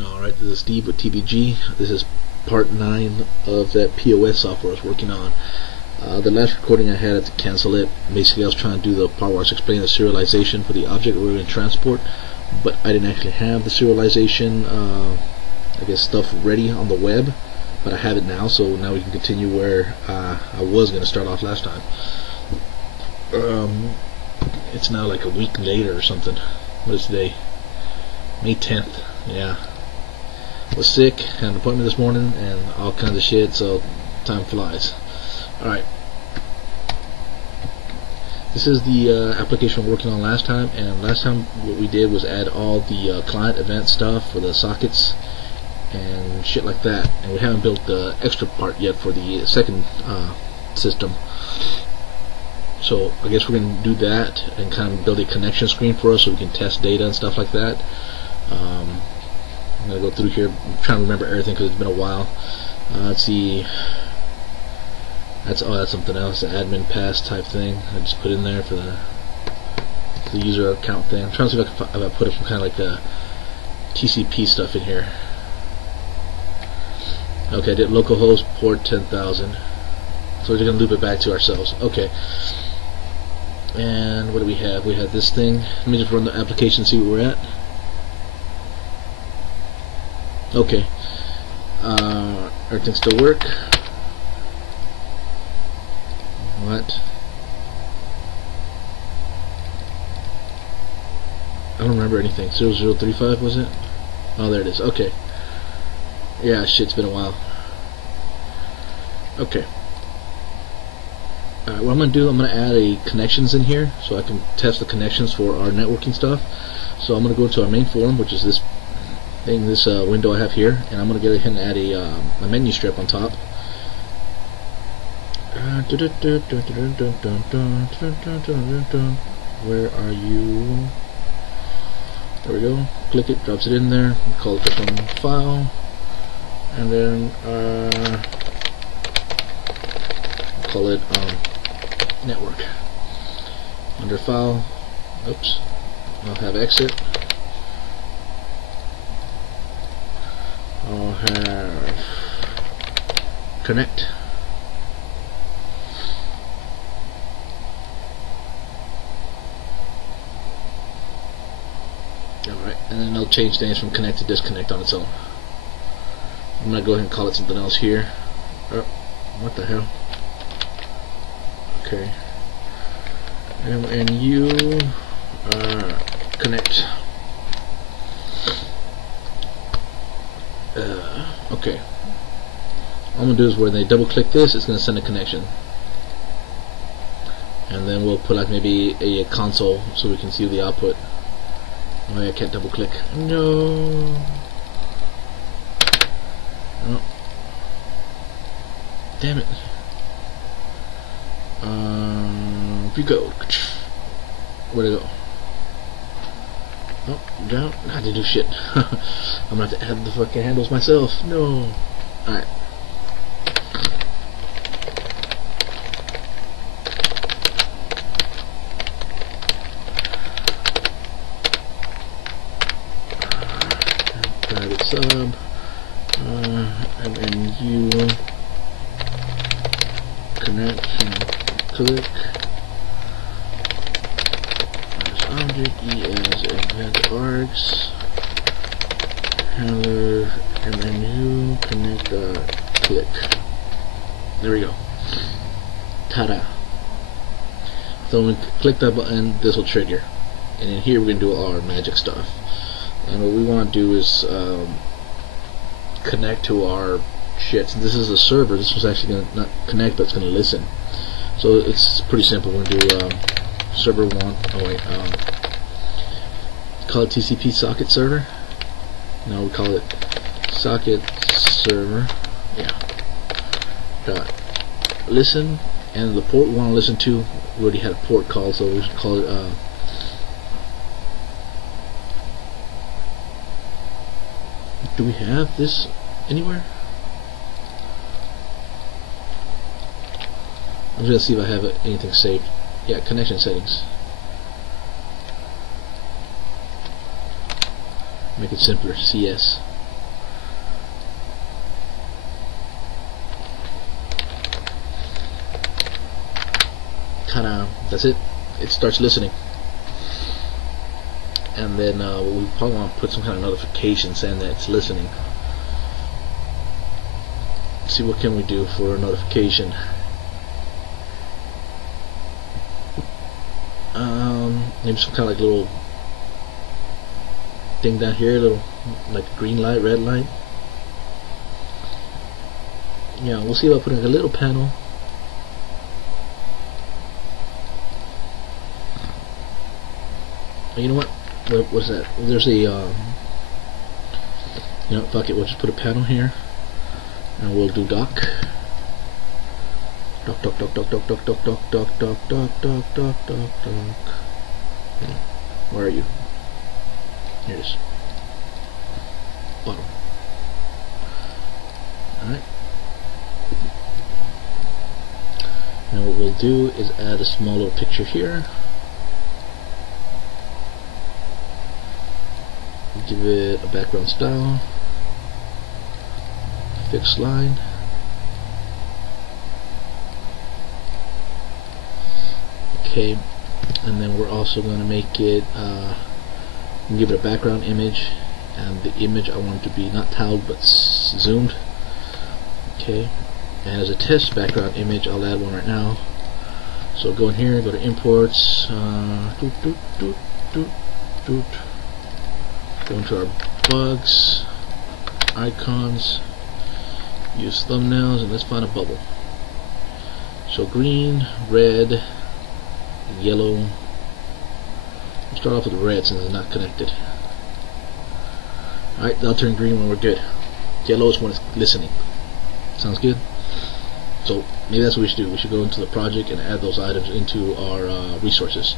Alright, this is Steve with TBG. This is part 9 of that PoS software I was working on. The last recording I had to cancel it. Basically I was trying to do the part where I was explaining the serialization for the object we were going to transport, but I didn't actually have the serialization I guess stuff ready on the web, but I have it now, so now we can continue where I was going to start off last time. It's now like a week later or something. What is today? May 10th. Yeah. Was sick, had an appointment this morning, and all kinds of shit, so time flies. Alright. This is the application we were working on last time, and last time what we did was add all the client event stuff for the sockets and shit like that, and we haven't built the extra part yet for the second system. So I guess we're going to do that and kind of build a connection screen for us so we can test data and stuff like that. I'm going to go through here, I'm trying to remember everything because it's been a while. Let's see. That's something else, the admin pass type thing I just put in there for the user account thing. I'm trying to see if I can put some kind of like the TCP stuff in here. Okay, I did localhost port 10,000. So we're just going to loop it back to ourselves. Okay. And what do we have? We have this thing. Let me just run the application and see where we're at. Okay. Everything still work. What? I don't remember anything. 0035 was it? Oh, there it is. Okay. Yeah, shit's been a while. Okay. Alright, what I'm going to do, I'm going to add a connections in here so I can test the connections for our networking stuff. So I'm going to go into our main forum, which is this thing, this window I have here, and I'm going to go ahead and add a menu strip on top. Where are you? There we go. Click it, drops it in there. Call it this one file, and then call it network. Under file, oops, I'll have exit. I'll have connect. Alright, and then I'll change things from connect to disconnect on its own. I'm going to go ahead and call it something else here. Oh, what the hell? Okay. MNU connect. Okay. All I'm going to do is when they double click this, it's going to send a connection. And then we'll put like maybe a console so we can see the output. Oh, I can't double click. No. Oh. Damn it. If you go. Where'd it go? Oh, down. I didn't do shit. I'm gonna have to add the fucking handles myself. No. Alright. Private sub. MNU connect and click. Object E as event args. Handler MNU connect click. There we go. Ta-da. So when we click that button, this will trigger. And in here we're going to do all our magic stuff. And what we want to do is connect to our shit. Since this is a server, this was actually going to not connect, but it's going to listen. So it's pretty simple. We're going to do server 1. Oh wait, call it TCP socket server. Now we call it socket server. Yeah. Dot listen, and the port we want to listen to, we already had a port call, so we should call it do we have this anywhere? I'm just gonna see if I have anything saved. Yeah, connection settings. Make it simpler. CS. that's it. It starts listening. And then we probably want to put some kind of notification saying that it's listening. Let's see, what can we do for a notification? Maybe some kind of like little thing down here, little like green light, red light. Yeah, we'll see about putting like a little panel. You know what? What is that? There's a fuck it. We'll just put a panel here, and we'll do dock. Dock. Where are you? Here it is. Bottom. Alright. Now what we'll do is add a small little picture here. Give it a background style. Fixed line. Okay, and then we're also going to make it give it a background image, and the image I want it to be not tiled but zoomed. Okay, and as a test background image, I'll add one right now. So go in here, go to imports, go into our bugs, icons, use thumbnails, and let's find a bubble. So green, red, yellow. We'll start off with red since it's not connected. Alright, that'll turn green when we're good. Yellow is when it's listening. Sounds good? So maybe that's what we should do. We should go into the project and add those items into our resources.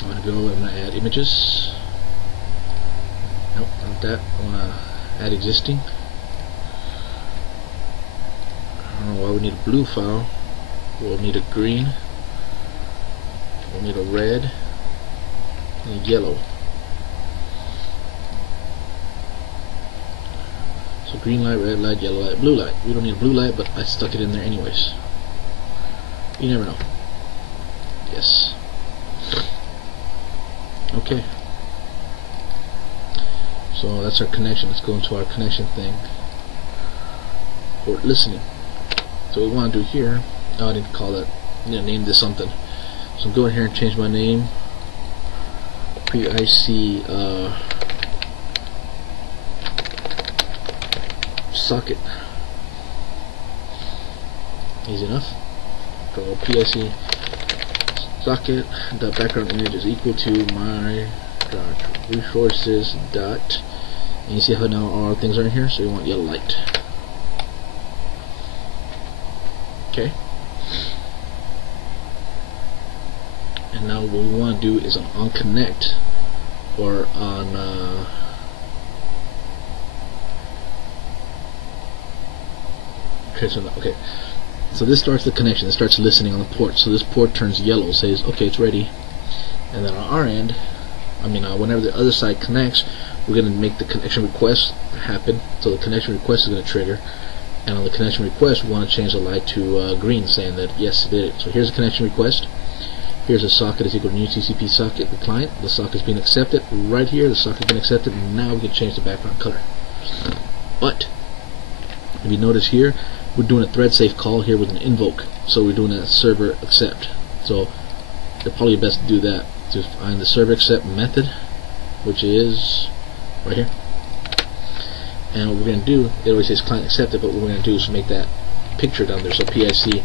I'm going to go and I'm going to add images. Nope, not that. I want to add existing. I don't know why we need a blue file. We'll need a green. We'll need a red and a yellow. So green light, red light, yellow light, blue light. We don't need a blue light, but I stuck it in there anyways. You never know. Yes. Okay. So that's our connection. Let's go into our connection thing. Port listening. So what we want to do here, I need to call that, name this something. So I'm going here and change my name. PIC socket. Easy enough. So PIC socket. The background image is equal to my resources dot. And you see how now all our things are in here. So we want yellow light. Okay. And now what we want to do is on connect or on okay. So this starts the connection. It starts listening on the port. So this port turns yellow, says okay, it's ready. And then on our end, whenever the other side connects, we're going to make the connection request happen. So the connection request is going to trigger. And on the connection request, we want to change the light to green, saying that yes, it did it. So here's a connection request. Here's a socket is equal to new TCP socket, the client. The socket has been accepted. Right here, the socket has been accepted. And now we can change the background color. But if you notice here, we're doing a thread safe call here with an invoke. So we're doing a server accept. So it's probably best to do that to find the server accept method, which is right here. And what we're going to do, it always says client accepted, but what we're going to do is make that picture down there. So PIC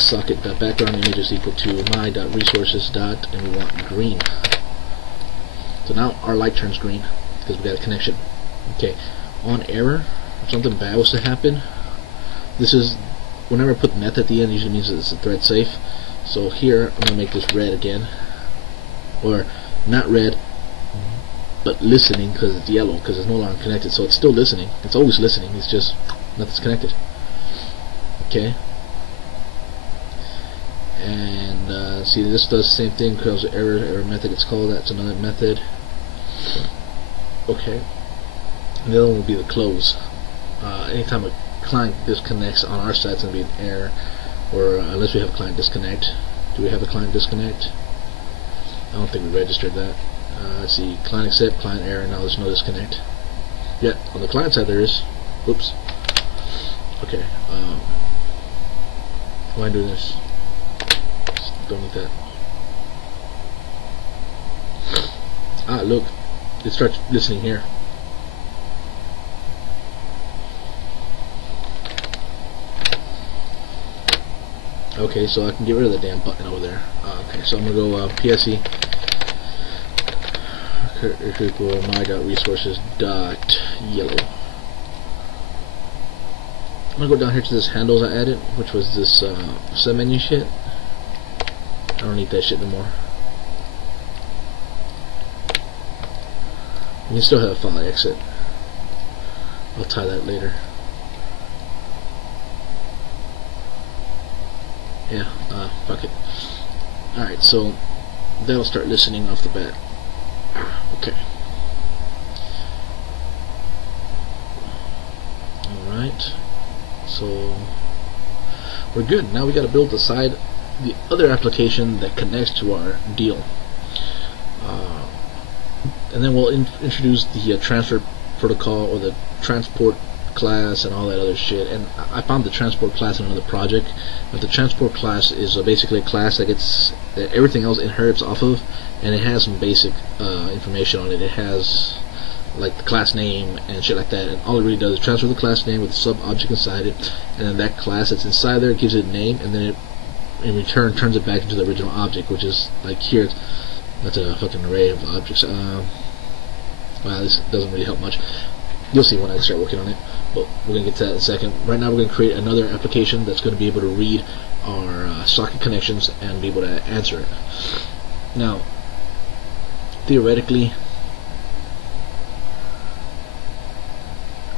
socket.background image is equal to my.resources dot, and we want green. So now our light turns green because we got a connection. Okay, on error, if something bad was to happen, this is whenever I put method at the end, usually means that it's a thread safe. So here I'm going to make this red again, or not red, but listening because it's yellow because it's no longer connected. So it's still listening. It's always listening. It's just nothing's connected. Okay. And see, this does the same thing because error method gets called. That's another method. Okay. And the other one will be the close. Anytime a client disconnects on our side, it's going to be an error, or unless we have a client disconnect. Do we have a client disconnect? I don't think we registered that. Let's see, client accept, client error. Now there's no disconnect. Yeah, on the client side there is. Oops. Okay. Why am I doing this? Just done with that. Ah, look, it starts listening here. Okay, so I can get rid of the damn button over there. Okay, so I'm gonna go PSE my.resources.yellow. I'm gonna go down here to this handles I added, which was this submenu shit. I don't need that shit anymore. You can still have a file exit. I'll tie that later. Yeah, fuck it. Alright, so that'll start listening off the bat. Okay. Alright. So we're good. Now we gotta build the other application that connects to our deal. And then we'll introduce the transfer protocol, or the transport class, and all that other shit. And I found the transport class in another project, but the transport class is basically a class that gets everything else inherits off of, and it has some basic information on it. It has like the class name and shit like that, and all it really does is transfer the class name with the sub object inside it, and then that class that's inside there gives it a name, and then it in return turns it back into the original object, which is like here. That's a fucking array of objects. Wow, this doesn't really help much. You'll see when I start working on it, but we're going to get to that in a second. Right now we're going to create another application that's going to be able to read our socket connections and be able to answer it. Now, theoretically,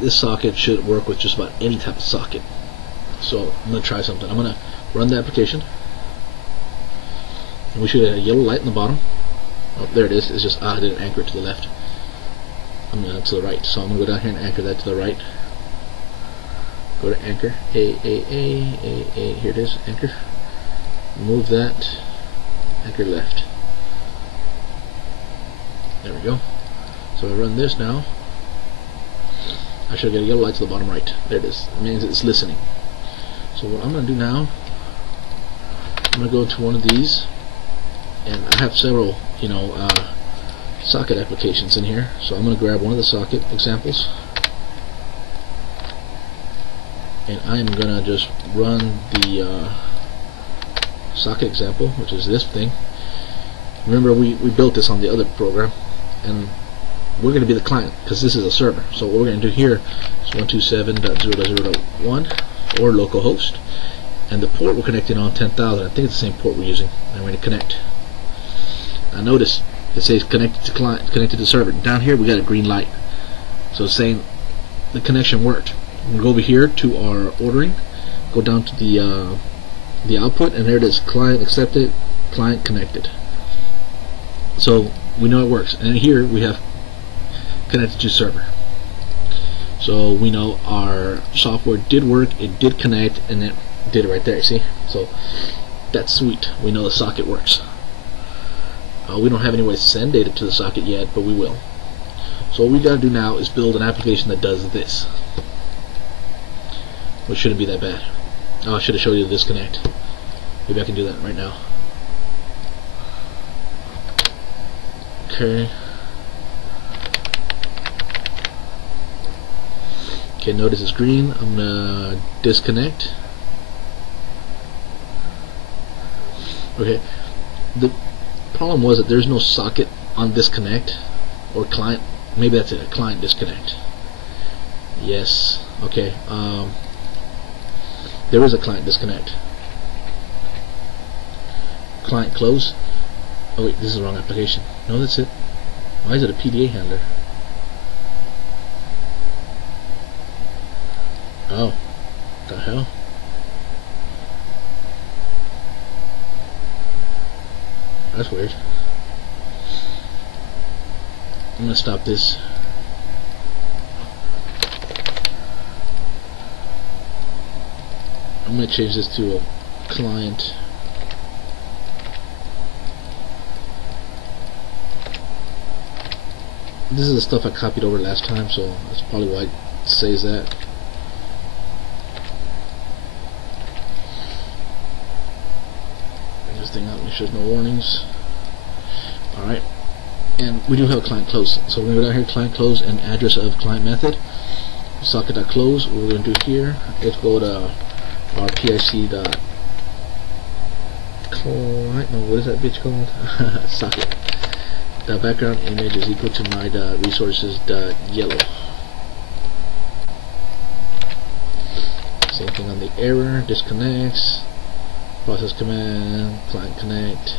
this socket should work with just about any type of socket. So I'm going to try something. I'm going to run the application, and we should have a yellow light in the bottom. Oh, there it is. It's just I didn't anchor it to the left. I'm going to the right. So I'm going to go down here and anchor that to the right. Go to anchor. Here it is. Anchor. Move that. Anchor left. There we go. So I run this now. I should get a yellow light to the bottom right. There it is. It means it's listening. So what I'm going to do now, I'm going to go to one of these, and I have several, socket applications in here. So I'm going to grab one of the socket examples, and I'm going to just run the socket example, which is this thing. Remember, we built this on the other program, and we're going to be the client because this is a server. So what we're going to do here is 127.0.0.1 or localhost, and the port we're connecting on 10,000. I think it's the same port we're using, and we're going to connect. Now notice it says connected to client, connected to server. Down here we got a green light, so it's saying the connection worked. We'll go over here to our ordering, go down to the output, and there it is, client accepted, client connected. So we know it works. And here we have connected to server. So we know our software did work, it did connect, and it did it right there, see? So that's sweet. We know the socket works. We don't have any way to send data to the socket yet, but we will. So what we got to do now is build an application that does this, which shouldn't be that bad. Oh, I should have showed you the disconnect. Maybe I can do that right now. Okay. Okay, notice it's green. I'm gonna disconnect. Okay. The problem was that there's no socket on disconnect, or client. Maybe that's it. A client disconnect. Yes. Okay. There is a client disconnect. Client close. Oh wait, this is the wrong application. No, that's it. Why is it a PDA handler? Oh, what the hell? That's weird. I'm gonna stop this. I'm going to change this to a client. This is the stuff I copied over last time, so that's probably why it says that. Bring this thing out, make sure there's no warnings. Alright, and we do have a client close, so we're going to go down here, client close, and address of client method. Socket.close. What we're going to do here is go to our PIC.client. No, what is that bitch called? Socket. The background image is equal to my resources.yellow. Same thing on the error, disconnects, process command, client connect,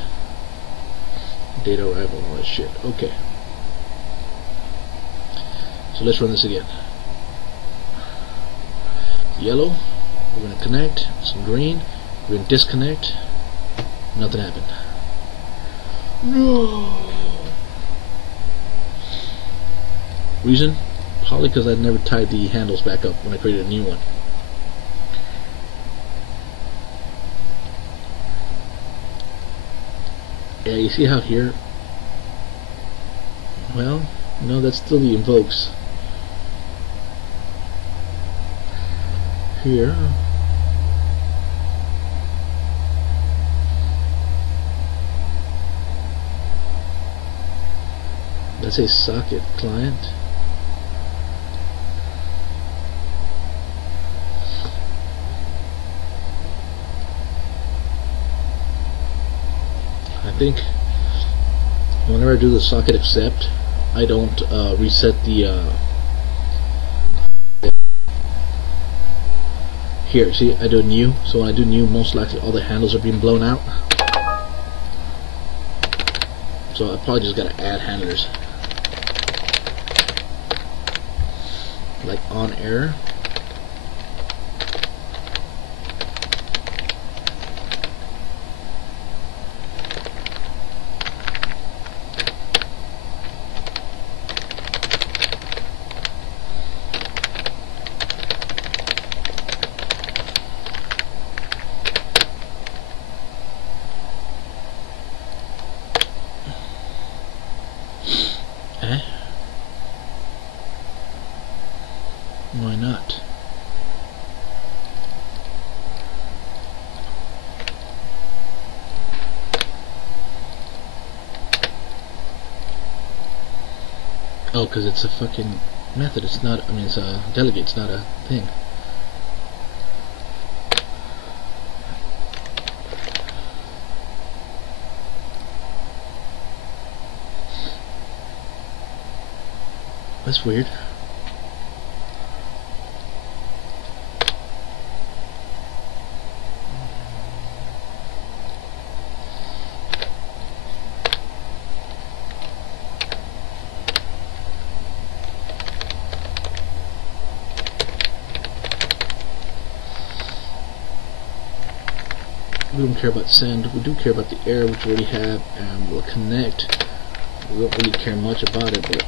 data arrival, all that shit. Okay. So let's run this again. Yellow, we're going to connect, some green, we're going to disconnect, nothing happened. No. Reason? Probably because I never tied the handles back up when I created a new one. Yeah, you see how here, well, no, that's still the invokes. Here, that's a socket client. I think whenever I do the socket accept, I don't reset the here, see, I do a new, so when I do new, most likely all the handles are being blown out. So I probably just gotta add handlers. Like on error. Why not? Oh, because it's a fucking method. It's not, I mean, it's a delegate, it's not a thing. That's weird. We don't care about send, we do care about the error, which we already have, and we'll connect. We don't really care much about it, but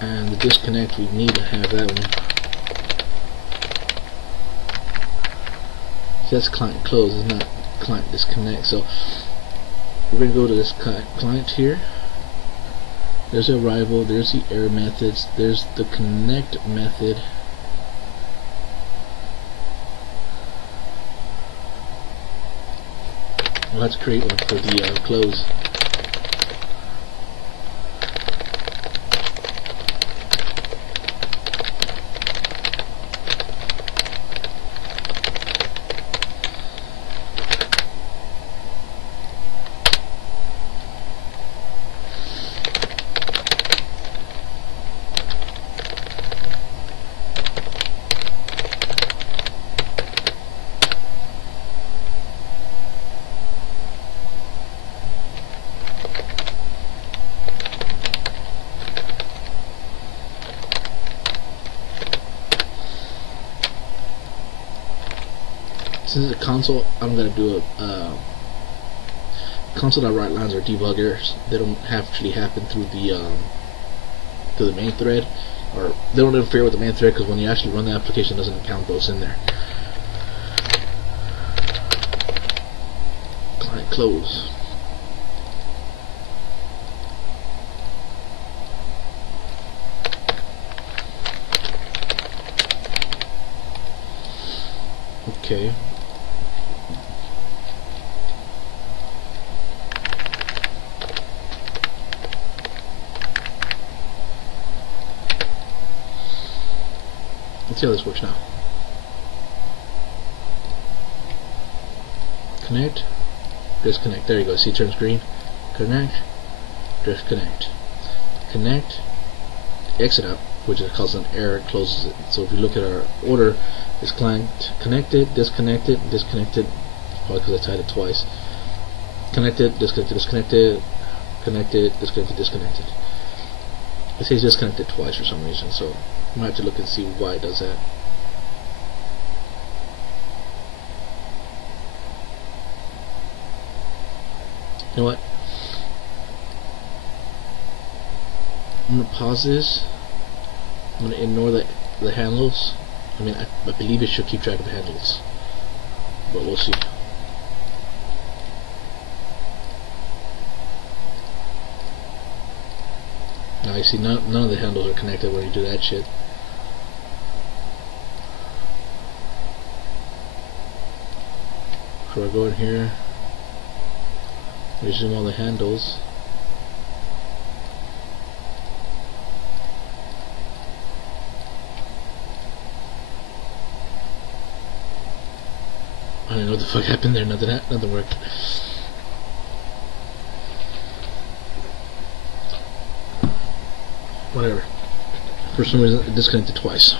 and the disconnect, we need to have that one. So that's client close, it's not client disconnect. So we're going to go to this client here. There's the arrival, there's the error methods, there's the connect method. We'll have to create one for the close. Since it's a console, I'm gonna do a console.write lines are debuggers. They don't actually happen through the main thread, or they don't interfere with the main thread, because when you actually run the application, it doesn't count those in there. Client close. Okay. Let's see how this works now. Connect, disconnect. There you go. See, it turns green. Connect, disconnect. Connect, exit out, which is causes an error, it closes it. So if you look at our order, this client connected, disconnected, disconnected, probably because I tied it twice. Connected, disconnected, disconnected, connected, disconnected, disconnected. It says disconnected twice for some reason, so I might have to look and see why it does that. You know what? I'm gonna pause this. I'm gonna ignore the handles. I mean, I believe it should keep track of the handles, but we'll see. Now you see none of the handles are connected when you do that shit. So I go in here, resume all the handles. I don't know what the fuck happened there. Nothing worked. Whatever. For some reason, it disconnected twice.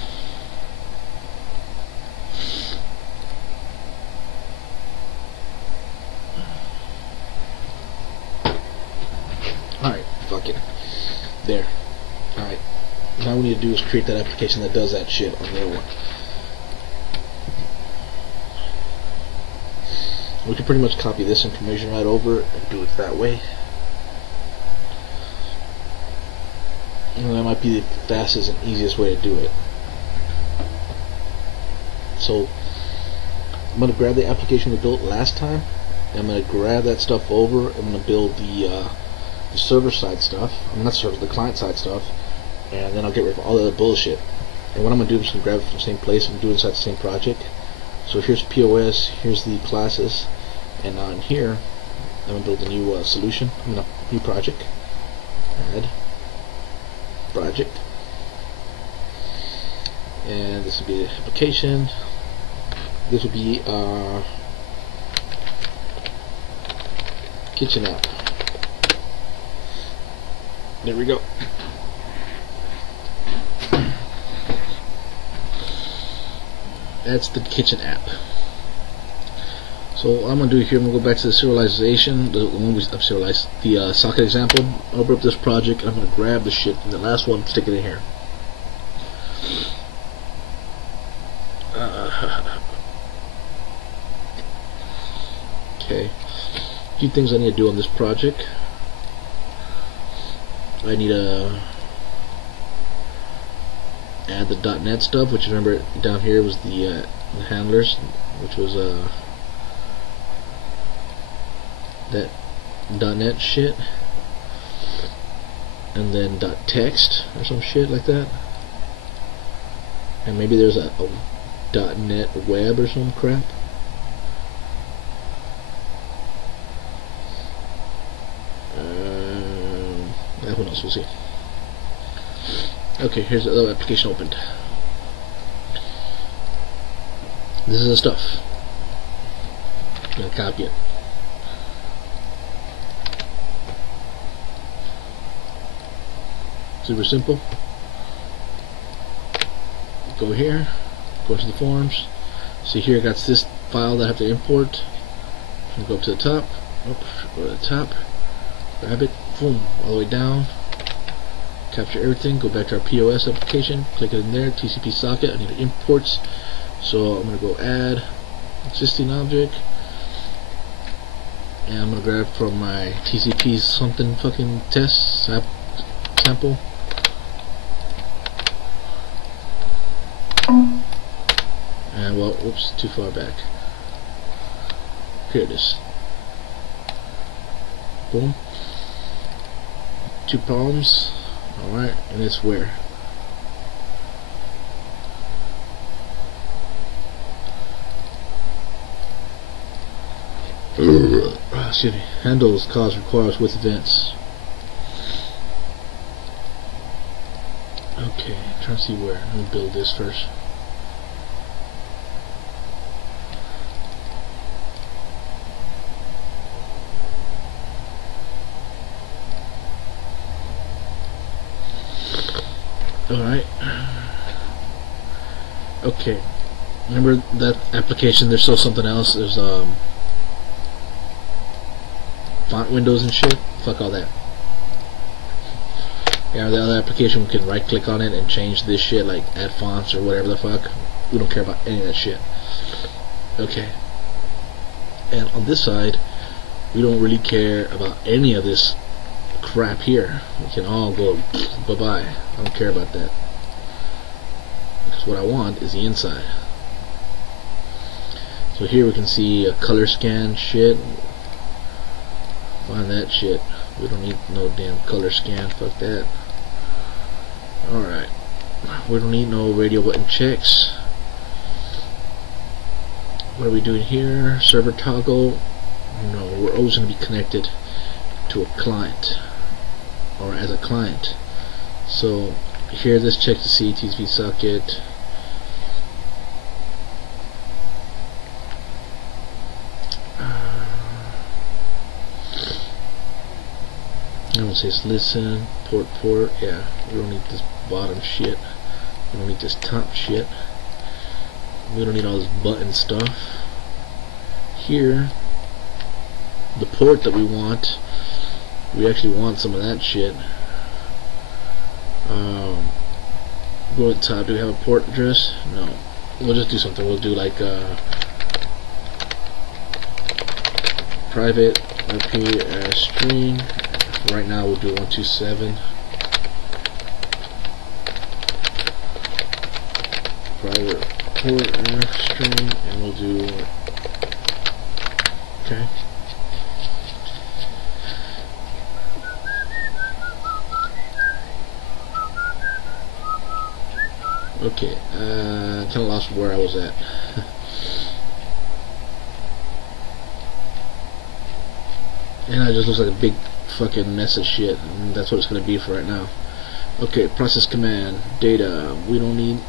Alright, fuck it. There. Alright. Now what we need to do is create that application that does that shit on the other one. We can pretty much copy this information right over and do it that way. And that might be the fastest and easiest way to do it. So I'm going to grab the application we built last time, and I'm going to grab that stuff over. I'm going to build the server side stuff. I'm not server, the client side stuff, and then I'll get rid of all the other bullshit. And what I'm going to do is just grab it from the same place and do it inside the same project. So here's POS, here's the classes, and now in here I'm going to build a new solution. I'm going to new project, add project, and this will be the application. This will be kitchen app. There we go. That's the kitchen app. So what I'm going to do here, I'm going to go back to the serialization, the one we serialized, the socket example. I'll open up this project, and I'm going to grab the shit from the last one, stick it in here. Okay. A few things I need to do on this project. I need to add the .NET stuff, which remember down here was the handlers, which was that .NET shit, and then .text or some shit like that, and maybe there's a .NET web or some crap. Who knows, we'll see. Okay, here's the other application opened. This is the stuff. I'm going to copy it. Super simple. Go here, go to the forms. See here, I got this file that I have to import. I'm going to go up to the top. Oops, go to the top. Grab it, boom, all the way down. Capture everything, go back to our POS application, click it in there, TCP socket. I need imports, so I'm going to go add existing object, And I'm gonna grab from my TCP something fucking test sample. And well, oops, too far back. Here it is. Boom. 2 palms. Alright, and it's where? Excuse me. Handles cause requires with events. Okay, I'm trying to see where. Let me build this first. Alright. Okay. Remember that application? There's still something else. There's font windows and shit. Fuck all that. Yeah, the other application we can right click on it and change this shit, like add fonts or whatever the fuck. We don't care about any of that shit. Okay. And on this side, we don't really care about any of this crap here. We can all go bye bye. I don't care about that. Because what I want is the inside. So here we can see a color scan shit. Find that shit. We don't need no damn color scan. Fuck that. Alright. We don't need no radio button checks. What are we doing here? Server toggle. No, we're always going to be connected to a client, or as a client. So here, this check to see TCP socket. I don't say listen, port, yeah, we don't need this bottom shit, we don't need this top shit, we don't need all this button stuff. Here, the port that we want, we actually want some of that shit. Go at the top, do we have a port address? No. We'll just do something, we'll do like private IP as string. Right now we'll do 127. Private port string, and we'll do okay. Okay, kind of lost where I was at. And it just looks like a big fucking mess of shit, and that's what it's going to be for right now. Okay, process command, data, we don't need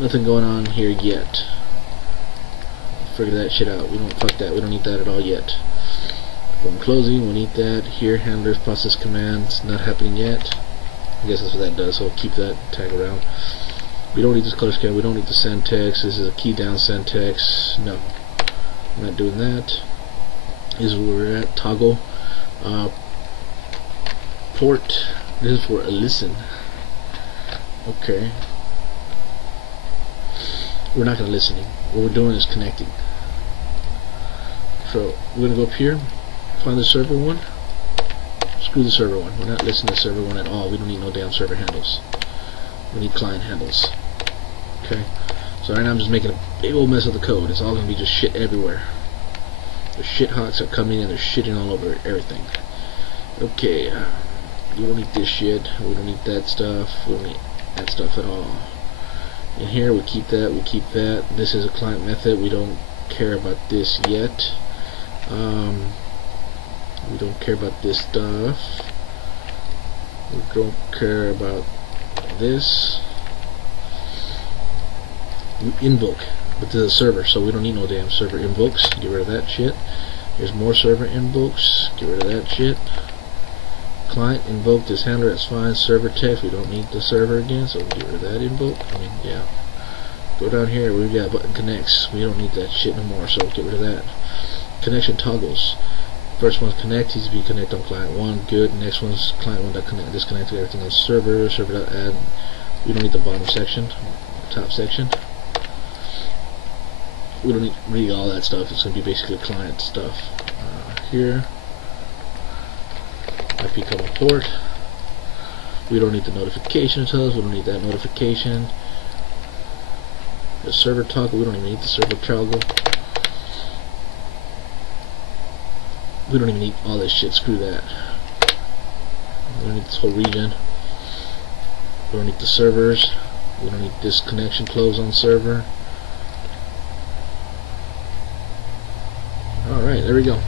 nothing going on here yet. Figure that shit out. We don't, fuck that, we don't need that at all yet. From closing, we need that. Here, handlers, process command, it's not happening yet. I guess that's what that does, so I'll keep that tag around. We don't need this color scan, we don't need the send text. This is a key down send text. No, I'm not doing that. This is where we're at. Toggle port, this is for a listen. Okay, we're not going to listening, what we're doing is connecting. So we're going to go up here, find the server one, screw the server one, we're not listening to server one at all. We don't need no damn server handles, we need client handles. Okay, so right now I'm just making a big old mess of the code. It's all going to be just shit everywhere. The shit hawks are coming in, they're shitting all over everything. Okay, we don't need this shit, we don't need that stuff, we don't need that stuff at all. In here we keep that, we keep that. This is a client method, we don't care about this yet. We don't care about this stuff. We don't care about this. We invoke, but this is a server, so we don't need no damn server invokes. Get rid of that shit. Here's more server invokes. Get rid of that shit. Client invoke this handler, that's fine. Server text, we don't need the server again, so we'll get rid of that invoke. I mean, yeah. Go down here, we've got button connects. We don't need that shit no more, so we'll get rid of that. Connection toggles. First one's connect, TCP connect on client 1, good. Next one's client 1.connect, disconnect everything on server, server.add. We don't need the bottom section, top section. We don't need all that stuff. It's going to be basically client stuff. here. IP common port. We don't need the notification to us. We don't need that notification. The server toggle. We don't even need the server toggle. We don't even need all this shit. Screw that. We don't need this whole region. We don't need the servers. We don't need this connection close on server. Alright, there we go.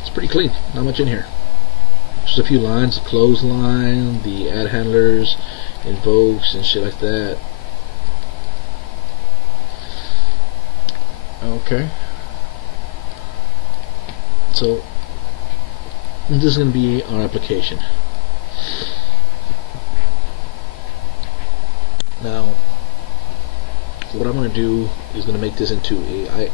It's pretty clean. Not much in here. Just a few lines. The close line, the add handlers, invokes, and shit like that. Okay. So this is going to be our application. Now, what I'm going to do is going to make this into a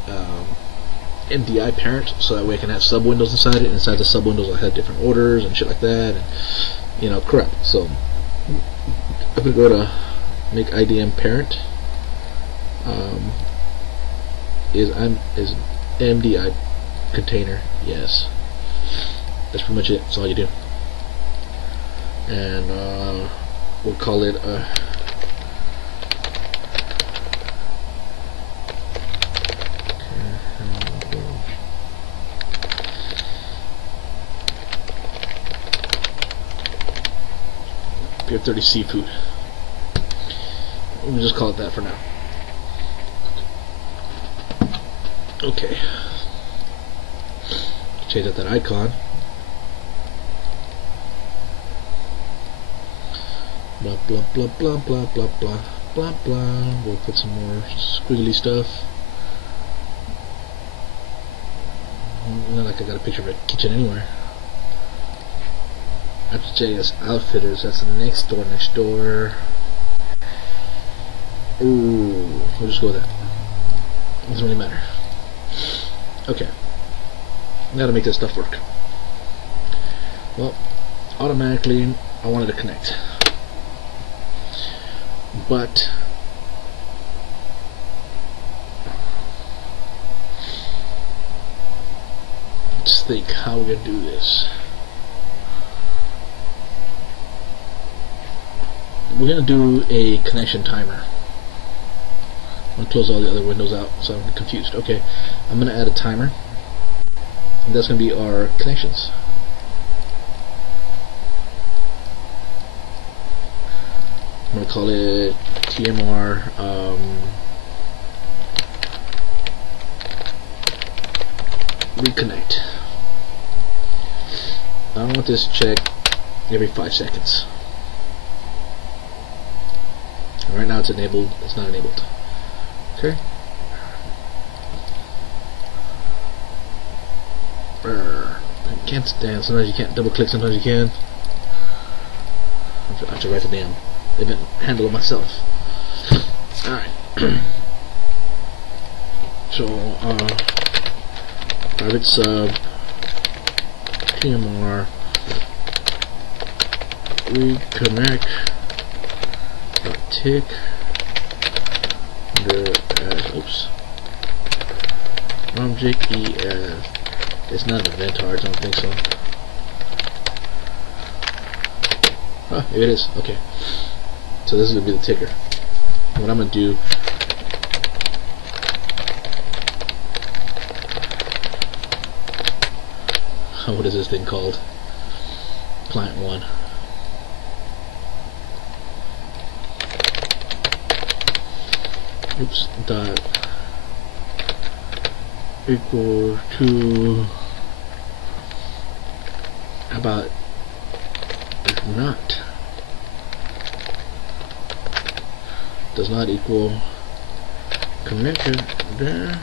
MDI parent, so that way I can have sub windows inside it. And inside the sub windows, I have different orders and shit like that, and you know, crap. So I'm going to go to make IDM parent. Is MDI container, yes. That's pretty much it. That's all you do. And we'll call it Pier 30 seafood. We'll just call it that for now. Okay. Change out that icon. Blah blah blah blah blah blah blah blah blah. We'll put some more squiggly stuff. Not like I got a picture of a kitchen anywhere. After JS Outfitters, that's the next door. Ooh, we'll just go with that. Doesn't really matter. Okay. Gotta make this stuff work. Well, automatically I wanted to connect. But let's think how we're gonna do this. We're gonna do a connection timer. I'm gonna close all the other windows out so I'm confused. Okay, I'm gonna add a timer, and that's gonna be our connections. I'm gonna call it TMR reconnect. I want this to check every 5 seconds. And right now it's enabled, it's not enabled. Okay. I can't stand, sometimes you can't double click, sometimes you can. I have to write the damn event handle it myself. Alright. So, private sub TMR reconnect tick under oops object EF. It's not an event hard, I don't think so. Oh, here it is. Okay. So this is gonna be the ticker. What I'm gonna do, what is this thing called? Client 1. Oops, dot equal to, how about not, does not equal connected there.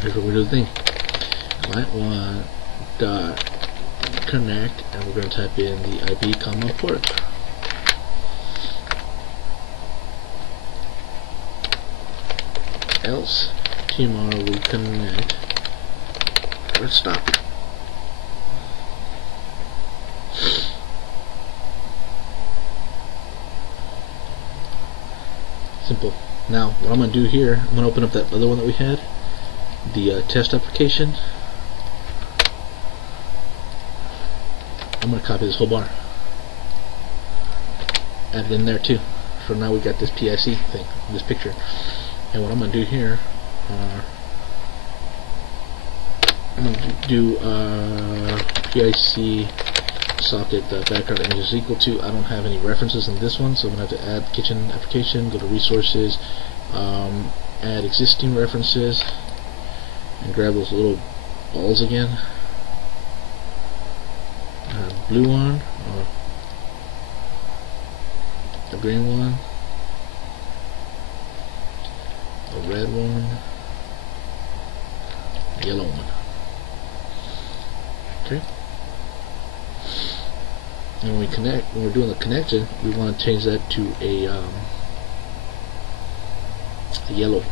Here's what we do the thing. Client 1 dot connect, and we're going to type in the IP comma port. Else TMR will connect. Let's stop. Simple. Now what I'm going to do here, I'm going to open up that other one that we had, the test application. I'm going to copy this whole bar, add it in there too. So now we got this PIC thing, this picture. And what I'm going to do here, I'm going to do PIC socket background image is equal to, I don't have any references in this one, so I'm going to have to add kitchen application, go to resources, add existing references, and grab those little balls again. Blue one, or the green one, the red one, the yellow one. Okay. And when we connect, when we're doing the connection, we want to change that to a yellow.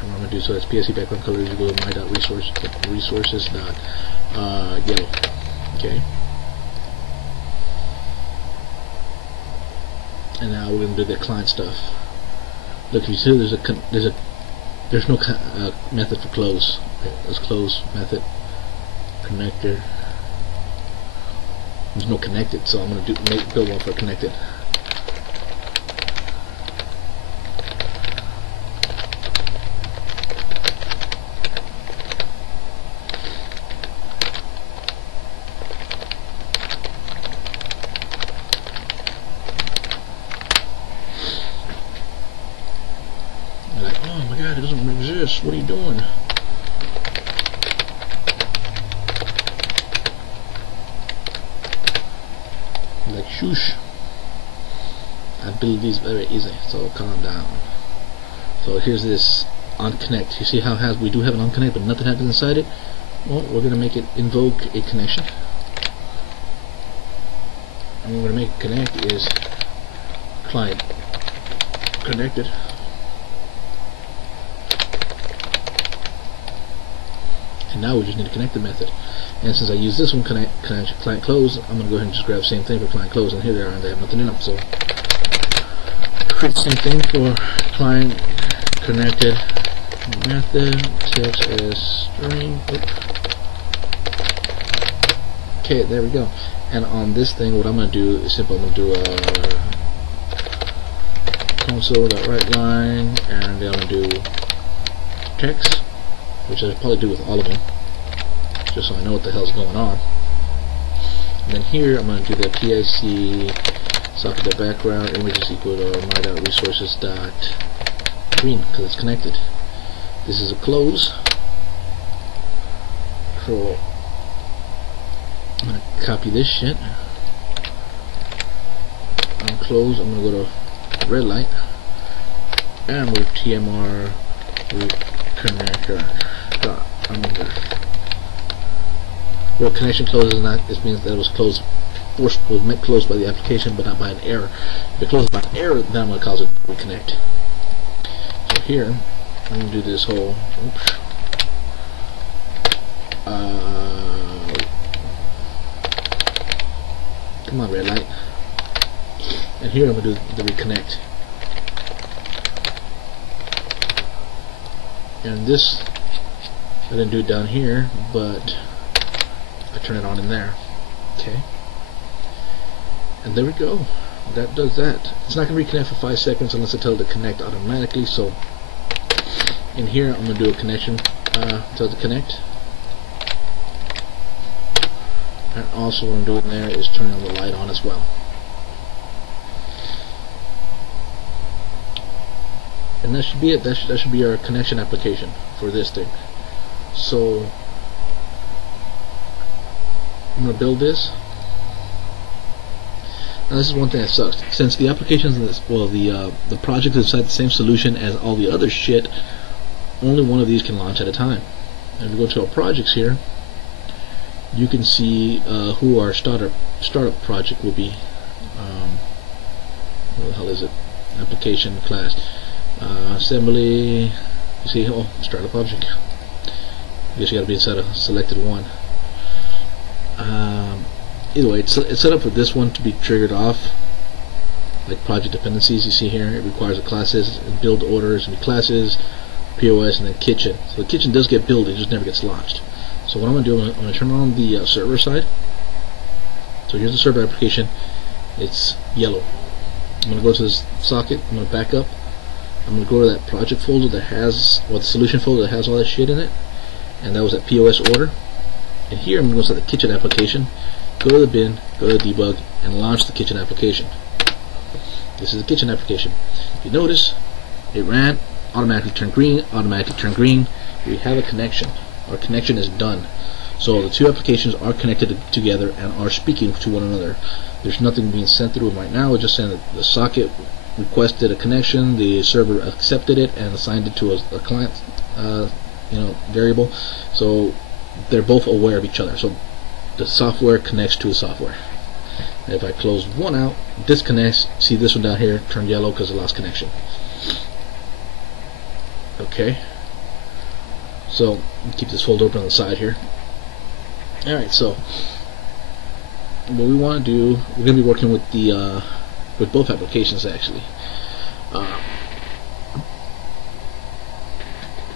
And what I'm going to do, so that's PSC background color is equal to my.resources dot yellow. Okay. And now we're going to do the client stuff. Look, you see there's no method for close. Okay, let's close method connector. There's no connected, so I'm going to build one for connected. You're like, oh my god, it doesn't exist. What are you doing? Like, shush. I build these very easy, so calm down. So here's this on connect. You see how we do have an on connect, but nothing happens inside it? Well, we're going to make it invoke a connection. And what we're going to make connect is client connected. And now we just need to connect the method. And since I use this one, client close, I'm going to go ahead and just grab the same thing for client close, and here they are, and they have nothing in them. So create the same thing for client connected method, text as string. Okay, there we go. And on this thing, what I'm going to do is simple. I'm going to do console.writeLine, and then I'm going to do text, which I'll probably do with all of them, just so I know what the hell's going on. And then here I'm going to do the PIC socket background image is equal to my.resources.green, because it's connected. This is a close. So I'm going to copy this shit. On close, I'm going to go to red light and move TMR reconnector. Well, connection closes not. This means that it was closed. Was meant closed by the application, but not by an error. If it closes by an error, then I'm going to cause it to reconnect. So here, I'm going to do this whole. Oops. Come on, red light. And here I'm going to do the reconnect. And this, I didn't do it down here, but I turn it on in there. Okay. And there we go. That does that. It's not going to reconnect for 5 seconds unless I tell it to connect automatically. So in here, I'm going to do a connection. Tell it to connect. And also what I'm doing there is turning the light on as well. And that should be it. That should be our connection application for this thing. So I'm going to build this. Now this is one thing that sucks. Since the applications in this, well, the project is inside the same solution as all the other shit, only one of these can launch at a time. And if we go to our projects here, you can see who our startup project will be. What the hell is it? Application class. Assembly. You see, oh, startup object. I guess you gotta be inside a selected one. Either way, it's set up for this one to be triggered off like project dependencies you see here. It requires the classes and build orders and classes, POS, and then kitchen. So the kitchen does get built, it just never gets launched. So what I'm going to do, I'm going to turn on the server side. So here's the server application. It's yellow. I'm going to go to this socket. I'm going to back up. I'm going to go to that project folder that has, or the solution folder that has all that shit in it. And that was at POS Order. And here I'm going to set the kitchen application. Go to the bin, go to debug, and launch the kitchen application. This is the kitchen application. If you notice, it ran, automatically turned green, automatically turned green. We have a connection. Our connection is done. So the two applications are connected together and are speaking to one another. There's nothing being sent through them right now. It's just saying that the socket requested a connection, the server accepted it and assigned it to a client variable. So they're both aware of each other. So the software connects to the software. And if I close one out, disconnects, see this one down here turned yellow because it lost connection. Okay. So keep this folder open on the side here. Alright, so what we want to do, we're going to be working with the with both applications actually.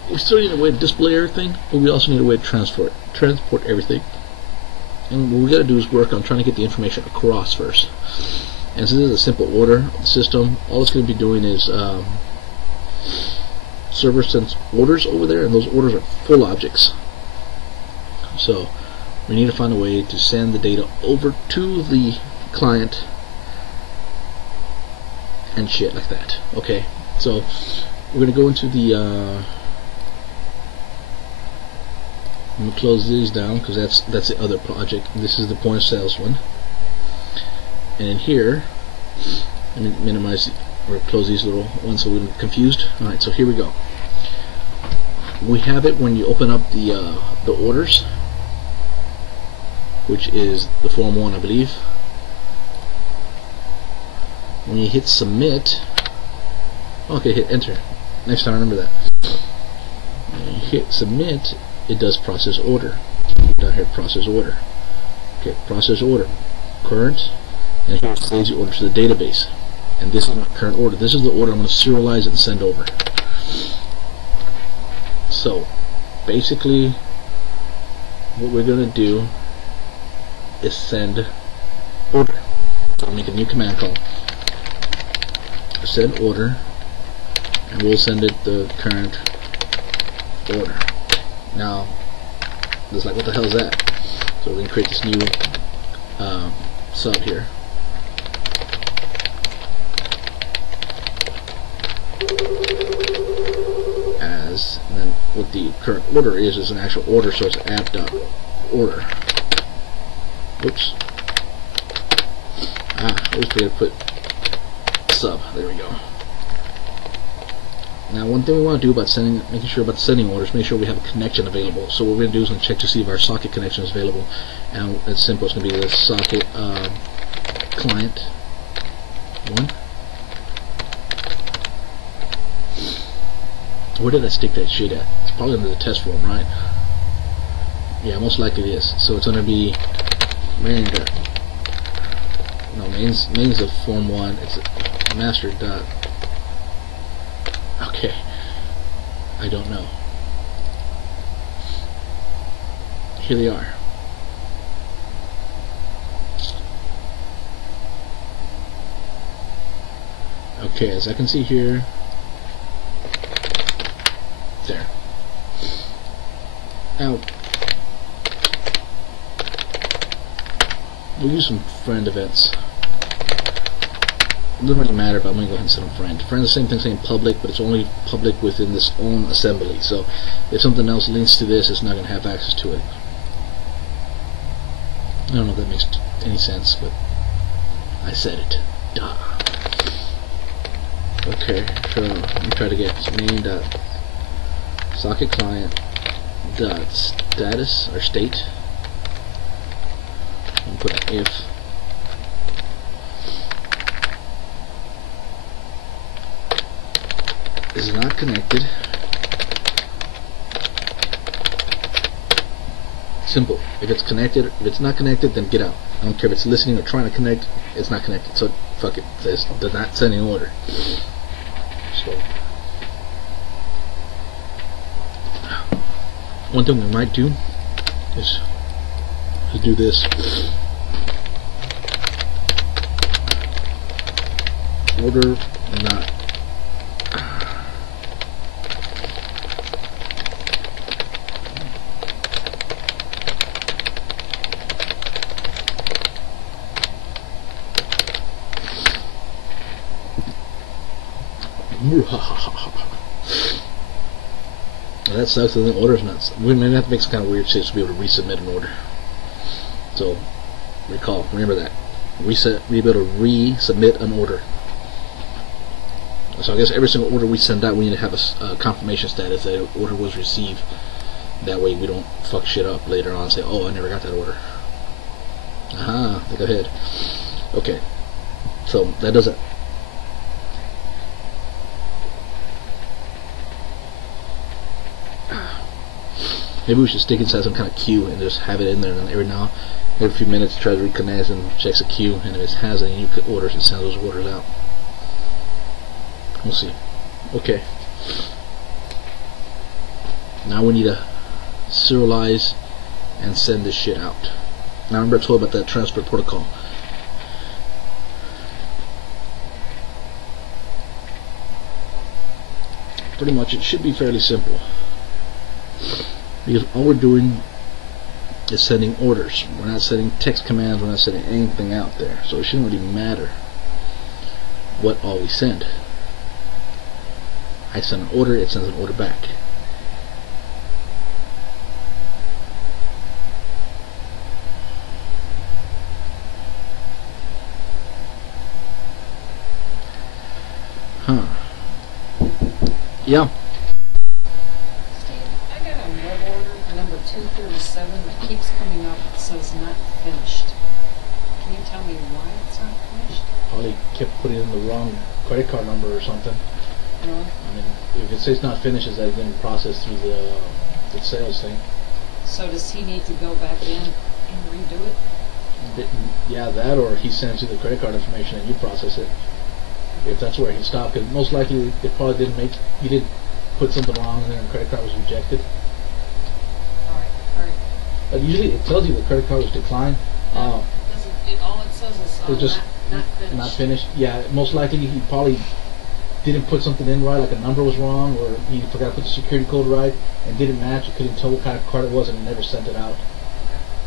We still need a way to display everything, but we also need a way to transport everything. And what we got to do is work on trying to get the information across first. And since this is a simple order system, all it's going to be doing is server sends orders over there, and those orders are full objects. So we need to find a way to send the data over to the client and shit like that. Okay, so we're going to go into the I'm going to close these down because that's the other project. This is the point of sales one. And in here, let me minimize or close these little ones so we're not confused. Alright, so here we go. We have it when you open up the orders, which is the form 1, I believe. When you hit submit, okay, hit enter. Next time, remember that. When you hit submit, it does process order. Down here, process order. Okay, process order. Current, and here it saves the order to the database. And this is not current order. This is the order I'm going to serialize it and send over. So, basically, what we're going to do is send order. So I'll make a new command call. Send order, and we'll send it the current order. Now, it's like, what the hell is that? So we're going to create this new sub here. And then what the current order is an actual order, so it's app.order. Oops. I always forget to put sub. There we go. Now, one thing we want to do about making sure about sending orders, make sure we have a connection available. So what we're going to do is going to check to see if our socket connection is available. And it's simple. It's going to be the socket client 1. Where did I stick that shit at? It's probably under the test form, right? Yeah, most likely it is. So it's going to be main's the form 1. It's master dot. Okay, I don't know. Here they are. Okay, as I can see here, there. Now, we'll use some friend events. It doesn't really matter, but I'm going to go ahead and set them friend. Friend is the same thing saying public, but it's only public within this own assembly. So if something else links to this, it's not going to have access to it. I don't know if that makes any sense, but I said it. Duh. Okay, so let me try to get main dot socket client dot status or state, and put an if. Is not connected. Simple. If it's connected, if it's not connected, then get out. I don't care if it's listening or trying to connect. It's not connected. So fuck it. It says does not send an order. So one thing we might do is do this. Order not. That sucks. The order's not. We may have to make some kind of weird shit to be able to resubmit an order. So remember that. Be able to resubmit an order. So I guess every single order we send out, we need to have a confirmation status that the order was received. That way we don't fuck shit up later on and say, oh, I never got that order. Aha, think ahead. Okay, so that does it. Maybe we should stick inside some kind of queue and just have it in there, and then every few minutes try to reconnect and checks a queue, and if it has any new orders, it sends those orders out. We'll see. Okay. Now we need to serialize and send this shit out. Now remember I told you about that transfer protocol. Pretty much it should be fairly simple, because all we're doing is sending orders. We're not sending text commands, we're not sending anything out there, so it shouldn't really matter what all we send. I send an order, it sends an order back. Huh. Yeah. Steve, I got a web order number 237 that keeps coming up. It says not finished. Can you tell me why it's not finished? Probably kept putting in the wrong credit card number or something. Really? I mean, if it says not finished, it's that it didn't process through the sales thing. So does he need to go back in and redo it? Yeah, that, or he sends you the credit card information and you process it. If that's where he stopped, because most likely it probably didn't you did put something wrong in there and the credit card was rejected. Alright. But usually it tells you the credit card was declined. All it says is just not finished. Not finished. Yeah, most likely he probably didn't put something in right, like a number was wrong, or he forgot to put the security code right and didn't match. You couldn't tell what kind of card it was and never hent it out.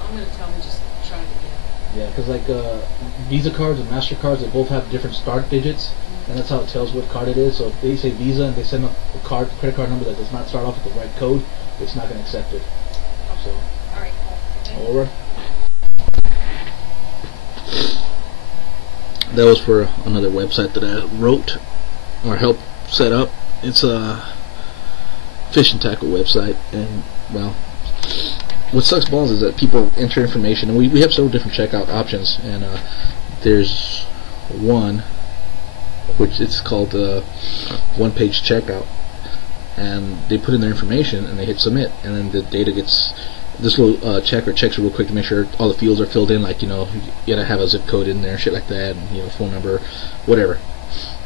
I'm going to tell him just try it again. Yeah, because like Visa cards and MasterCards, they both have different start digits, and that's how it tells what card it is. So if they say Visa and they send up a credit card number that does not start off with the right code, it's not going to accept it. So, Alright, cool. over. That was for another website that I wrote or helped set up. It's a fish and tackle website, and well, what sucks balls is that people enter information, and we have several different checkout options, and there's one which it's called one-page checkout, and they put in their information and they hit submit, and then the data gets this little checker checks real quick to make sure all the fields are filled in, like, you know, you gotta have a zip code in there, shit like that, and, you know, phone number, whatever.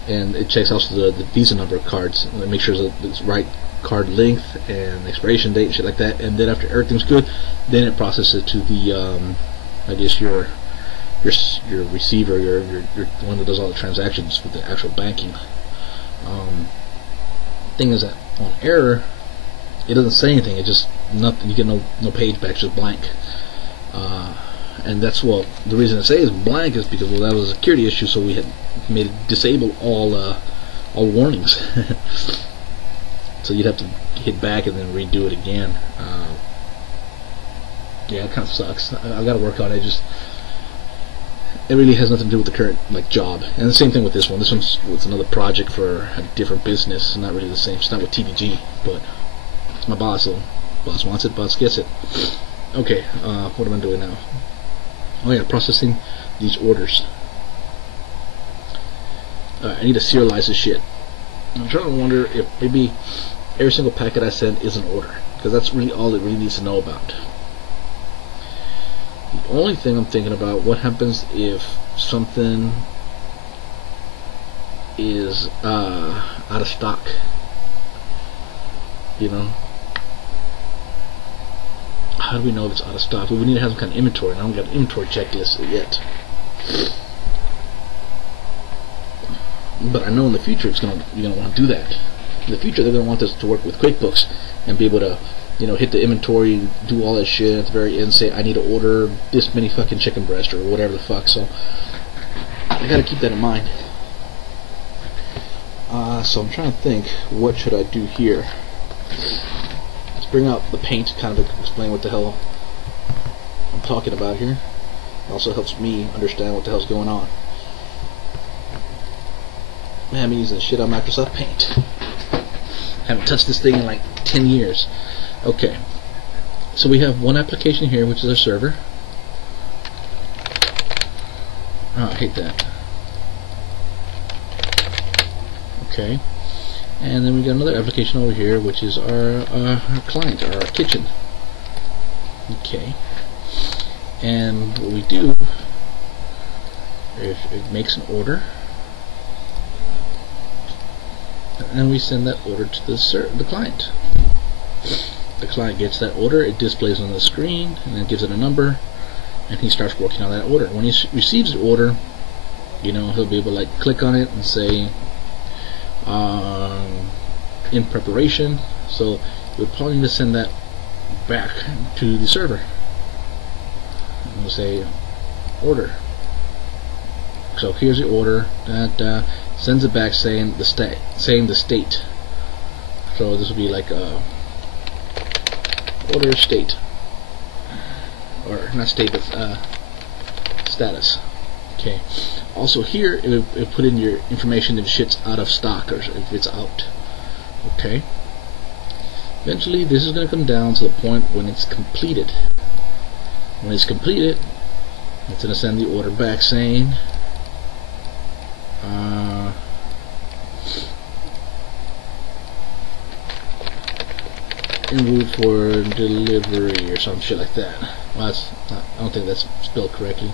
And it checks also the Visa number of cards and it makes sure it's right card length and expiration date and shit like that. And then after everything's good, then it processes it to the I guess your receiver, your one that does all the transactions with the actual banking. Thing is that on error, it doesn't say anything. It just nothing. You get no page back, just blank. And that's, well, the reason I say is blank is because, well, that was a security issue, so we had made it disable all warnings. So you'd have to hit back and then redo it again. Yeah, it kind of sucks. I got to work on it. It really has nothing to do with the current job. And the same thing with this one. This one's another project for a different business. Not really the same. It's not with TVG, but it's my boss. So boss wants it, boss gets it. Okay, what am I doing now? Oh yeah, processing these orders. I need to serialize this shit. I'm trying to wonder if maybe every single packet I send is an order, because that's really all it really needs to know about. The only thing I'm thinking about, what happens if something is out of stock, you know? How do we know if it's out of stock? We need to have some kind of inventory, and I don't got an inventory checklist yet. But I know in the future you're gonna want to do that. In the future, they're gonna want us to work with QuickBooks and be able to, hit the inventory, do all that shit at the very end, say I need to order this many fucking chicken breast or whatever the fuck. So I gotta keep that in mind. So I'm trying to think, what should I do here? Let's bring out the paint, kind of explain what the hell I'm talking about here. It also helps me understand what the hell's going on. Man, I'm using shit on Microsoft Paint. Haven't touched this thing in like 10 years. Okay, so we have one application here, which is our server. Oh, I hate that. Okay, and then we got another application over here, which is our client, or our kitchen. Okay, and what we do is it makes an order, and then we send that order to the client. The client gets that order, it displays on the screen, and then gives it a number, and he starts working on that order. When he receives the order, he'll be able to like click on it and say in preparation. So we're probably going to send that back to the server, and we'll say order. So here's the order, sends it back saying the state. So this will be like order state, or not state, but status. Okay. Also here, it put in your information if shit's out of stock or if it's out. Okay. Eventually, this is going to come down to the point when it's completed. When it's completed, it's going to send the order back saying en route for delivery or some shit like that. Well, I don't think that's spelled correctly.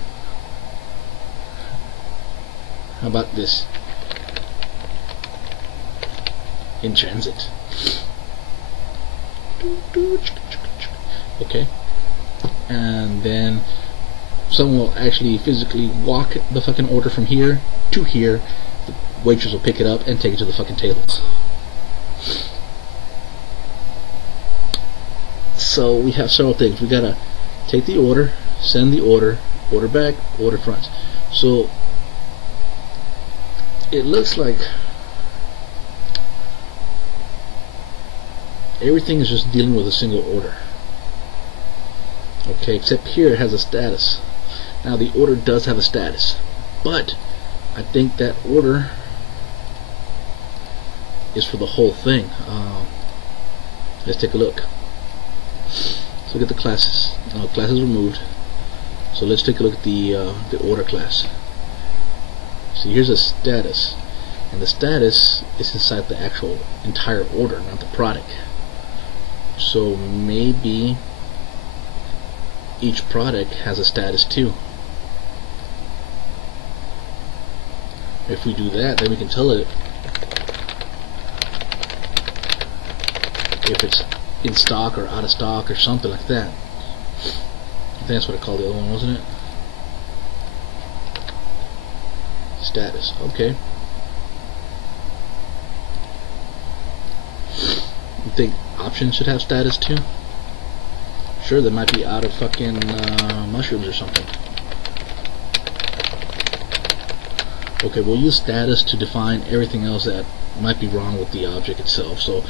How about this? In transit. Okay. And then someone will actually physically walk the fucking order from here to here. The waitress will pick it up and take it to the fucking tables. So we have several things. We gotta take the order, send the order, order back, order front. So it looks like everything is just dealing with a single order. Okay, except here it has a status. Now the order does have a status, but I think that order is for the whole thing. Let's take a look. So look at the classes. Classes removed. So let's take a look at the order class. So here's a status, and the status is inside the actual entire order, not the product. So maybe each product has a status too. If we do that, then we can tell it if it's in stock or out of stock or something like that. I think that's what I called the other one, wasn't it? Status. Okay. You think options should have status too? Sure, they might be out of fucking mushrooms or something. Okay, we'll use status to define everything else that might be wrong with the object itself. So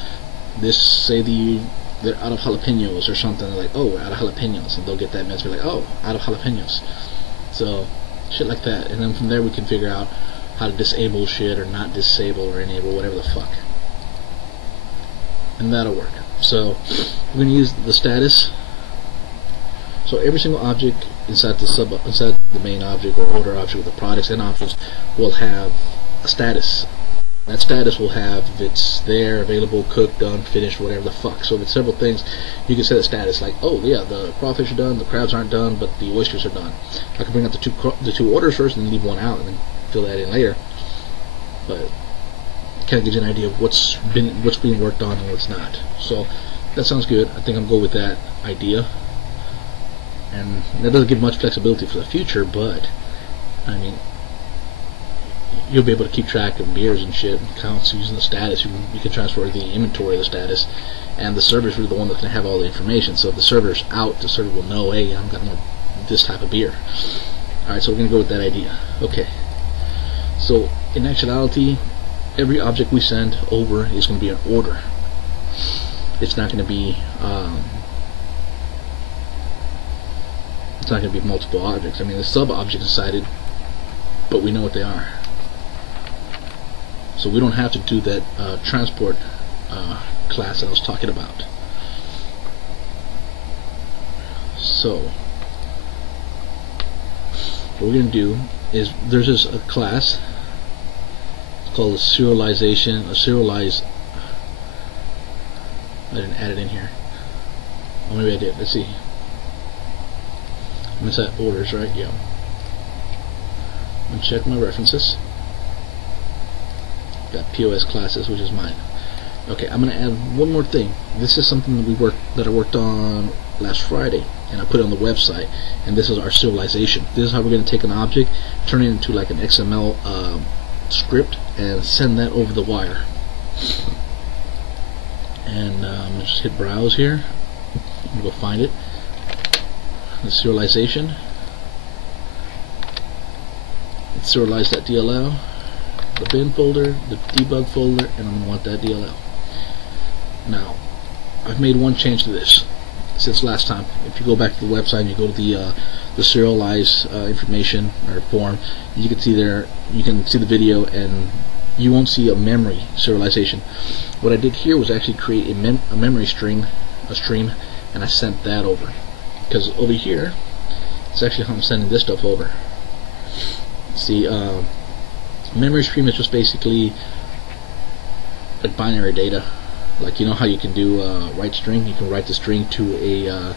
this, say they're out of jalapenos or something, they're like, oh, we're out of jalapenos, and they'll get that message like, oh, out of jalapenos. So shit like that, and then from there we can figure out how to disable shit or not disable or enable, whatever the fuck, and that'll work. So we're going to use the status. So every single object inside the main object or order object with the products and options will have a status That status will have if it's there, available, cooked, done, finished, whatever the fuck. So if it's several things, you can set a status like, oh yeah, the crawfish are done, the crabs aren't done, but the oysters are done. I can bring up the two orders first and then leave one out and then fill that in later. But it kind of gives you an idea of what's being worked on and what's not. So that sounds good. I think I'm going with that idea. And that doesn't give much flexibility for the future, but I mean, you'll be able to keep track of beers and shit and counts using the status. You can transfer the inventory of the status, and the server's really the one that's going to have all the information. So if the server's out, the server will know, hey, I'm got this type of beer. Alright, so we're going to go with that idea. Okay. So in actuality, every object we send over is going to be an order. It's not going to be multiple objects. I mean, the sub objects decided, but we know what they are. So we don't have to do that transport class that I was talking about. So what we're going to do is there's this a class. It's called a serialization. A serialize. I didn't add it in here. Oh, maybe I did. Let's see. I'm gonna set orders, right? Yeah. I'm gonna check my references. Got PoS classes, which is mine. Okay, I'm gonna add one more thing. This is something that I worked on last Friday, and I put it on the website. And this is our serialization. This is how we're gonna take an object, turn it into like an XML script, and send that over the wire. And I'm gonna just hit browse here. I'm gonna go find it. The serialization. Let's serialize that DLL. The bin folder, the debug folder, and I'm going to want that DLL. Now, I've made one change to this since last time. If you go back to the website and you go to the serialize information or form, you can see there. You can see the video, and you won't see a memory serialization. What I did here was actually create a memory stream, and I sent that over. Because over here, it's actually how I'm sending this stuff over. See, memory stream is just basically like binary data. Like, you know how you can do write string? You can write the string to a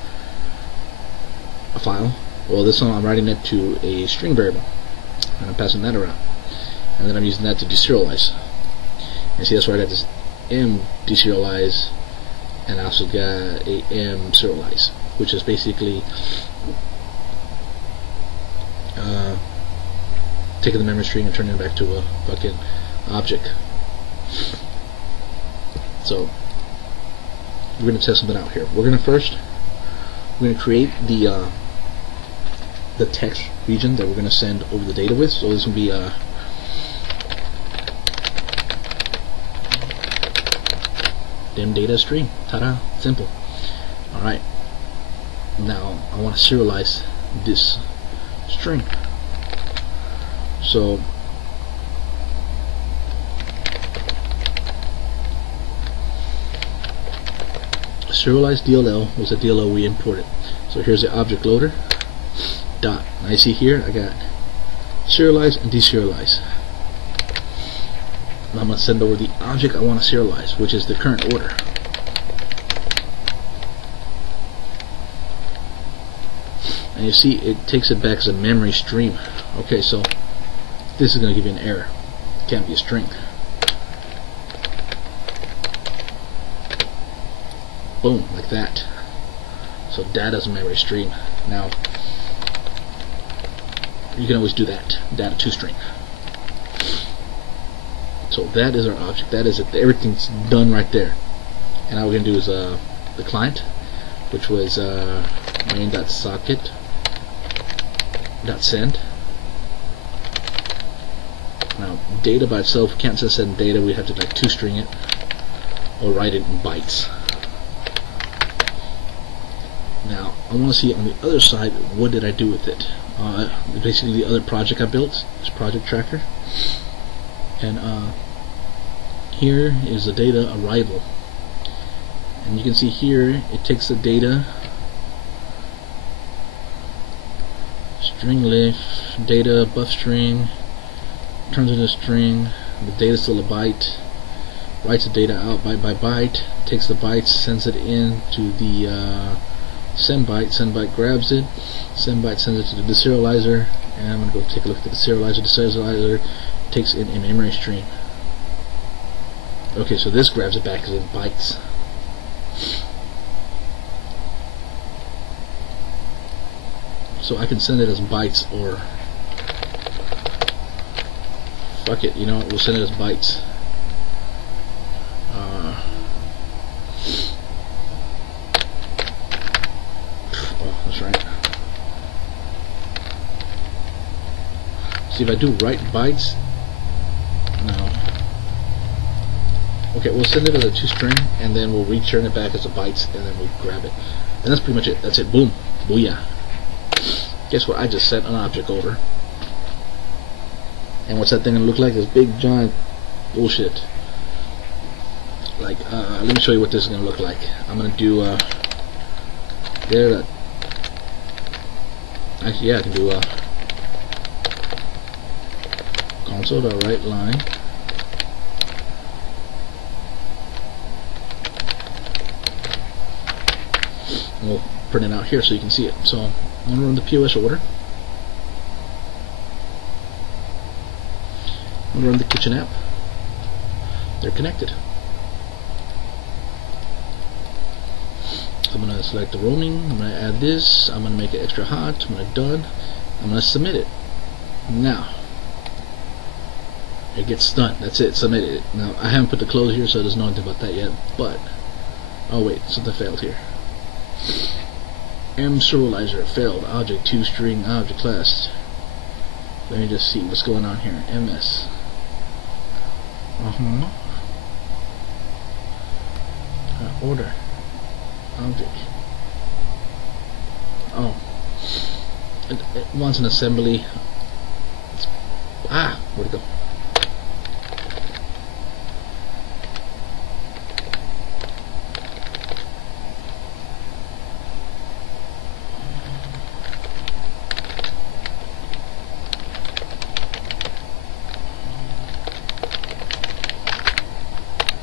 file. Well, this one I'm writing it to a string variable, and I'm passing that around, and then I'm using that to deserialize. And see, that's why I got this M deserialize, and I also got a M serialize, which is basically taking the memory string and turning it back to a fucking object. So we're going to test something out here. We're going to create the text region that we're going to send over the data with. So this will be dim data stream. Ta-da! Simple. All right. Now I want to serialize this string. So serialized DLL was a DLL we imported. So here's the object loader. Dot. And I see here I got serialize and deserialize. And I'm going to send over the object I want to serialize, which is the current order. And you see it takes it back as a memory stream. Okay, so this is going to give you an error. It can't be a string. Boom, like that. So data is a memory stream. Now you can always do that. Data to string. So that is our object. That is it. Everything's done right there. And all we're going to do is the client, which was main.socket.send. Now data by itself can't just send data. We have to like to-string it or write it in bytes. Now I want to see on the other side, what did I do with it. Basically the other project I built, this project tracker, and here is the data arrival, and you can see here it takes the data string length data buff string, turns into string, The data is still a byte. Writes the data out byte by byte. Takes the bytes, sends it in to the send byte. Send byte grabs it. Send byte sends it to the deserializer. And I'm going to go take a look at the deserializer. The deserializer takes in a memory stream. Okay, so this grabs it back as in bytes. So I can send it as bytes, or fuck it, you know what, we'll send it as bytes. Oh, that's right. See, if I do write bytes, no. Okay, we'll send it as a 2-string, and then we'll return it back as a bytes, and then we'll grab it. And that's pretty much it. That's it. Boom. Booyah. Guess what? I just sent an object over. And what's that thing gonna look like? This big giant bullshit. Like, let me show you what this is gonna look like. I'm gonna do there. Actually, yeah, I can do console.write line. And we'll print it out here so you can see it. So I'm gonna run the PoS order. I'm gonna run the kitchen app. They're connected. So I'm gonna select the roaming. I'm gonna add this. I'm gonna make it extra hot. I'm gonna done. I'm gonna submit it. Now it gets done. That's it. Submit it. Now I haven't put the close here, so there's no anything about that yet. But oh wait, something failed here. Serializer failed. Object 2-string object class. Let me just see what's going on here. MS. Order. Object. Oh. It wants an assembly. Where'd it go?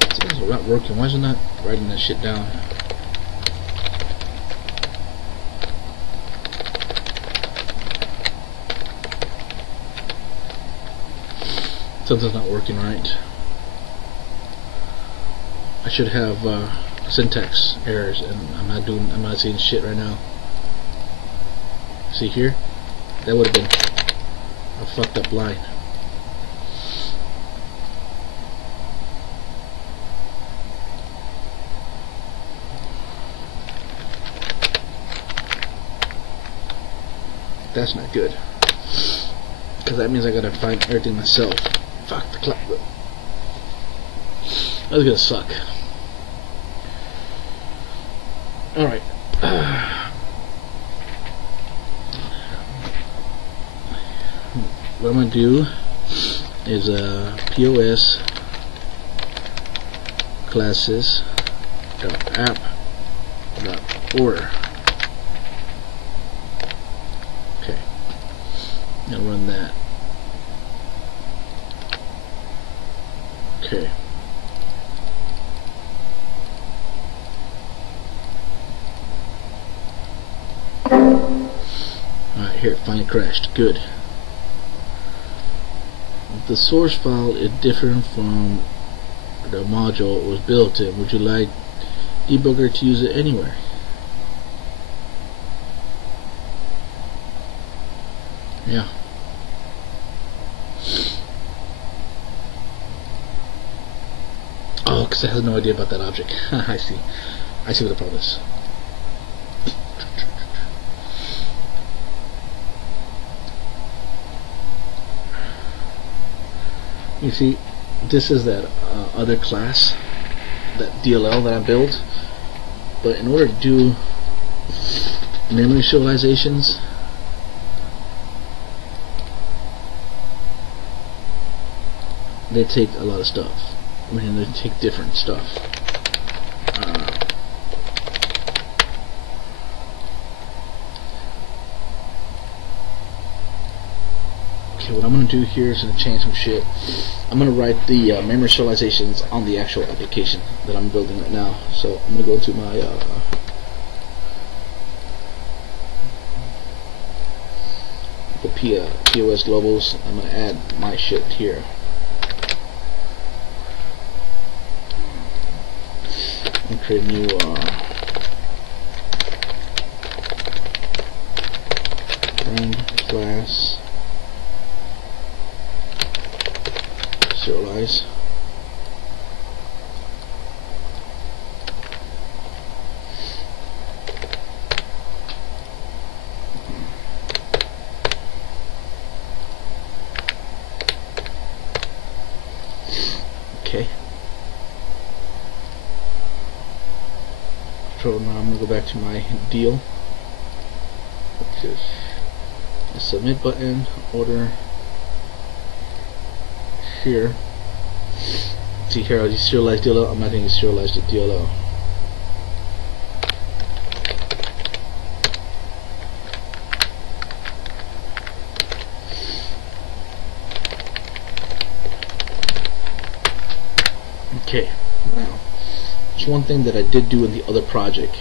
It's not working. Why is it not writing that shit down? Something's not working right. I should have syntax errors, and I'm not seeing shit right now. See here? That would have been a fucked up line. That's not good, because that means I gotta find everything myself. Fuck the clock. That's gonna suck. Alright. What I'm gonna do is POS classes app order. Okay. Now run that. Okay. Alright, here it finally crashed. Good. The source file is different from the module it was built in. Would you like debugger to use it anywhere? Yeah. Oh, because it has no idea about that object. I see. I see what the problem is. You see, this is that other class, that DLL that I built. But in order to do memory serializations, they take a lot of stuff. I mean, they take different stuff. Okay, what I'm going to do here is going to change some shit. I'm going to write the memory serializations on the actual application that I'm building right now. So I'm going to go to my POS globals. I'm going to add my shit here. And create a new friend class. Serialize. Okay. So now I'm going to go back to my deal, which is a submit button, order here. See here, I just serialize DLL. I'm not going to serialize the DLL. Okay, now there's one thing that I did do in the other project,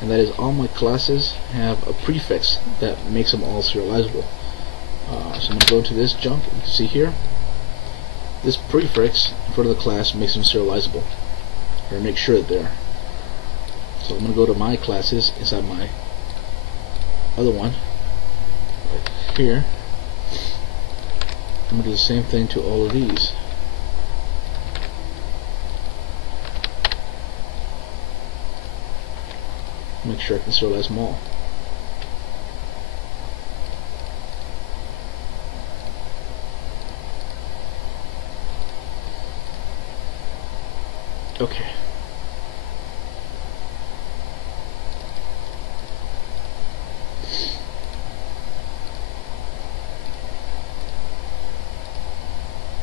and that is all my classes have a prefix that makes them all serializable. So I'm going to go into this junk. You can see here, this prefix in front of the class makes them serializable, or make sure that they're. So I'm going to go to my classes inside my other one, right here. I'm going to do the same thing to all of these. Make sure I can serialize them all. Okay.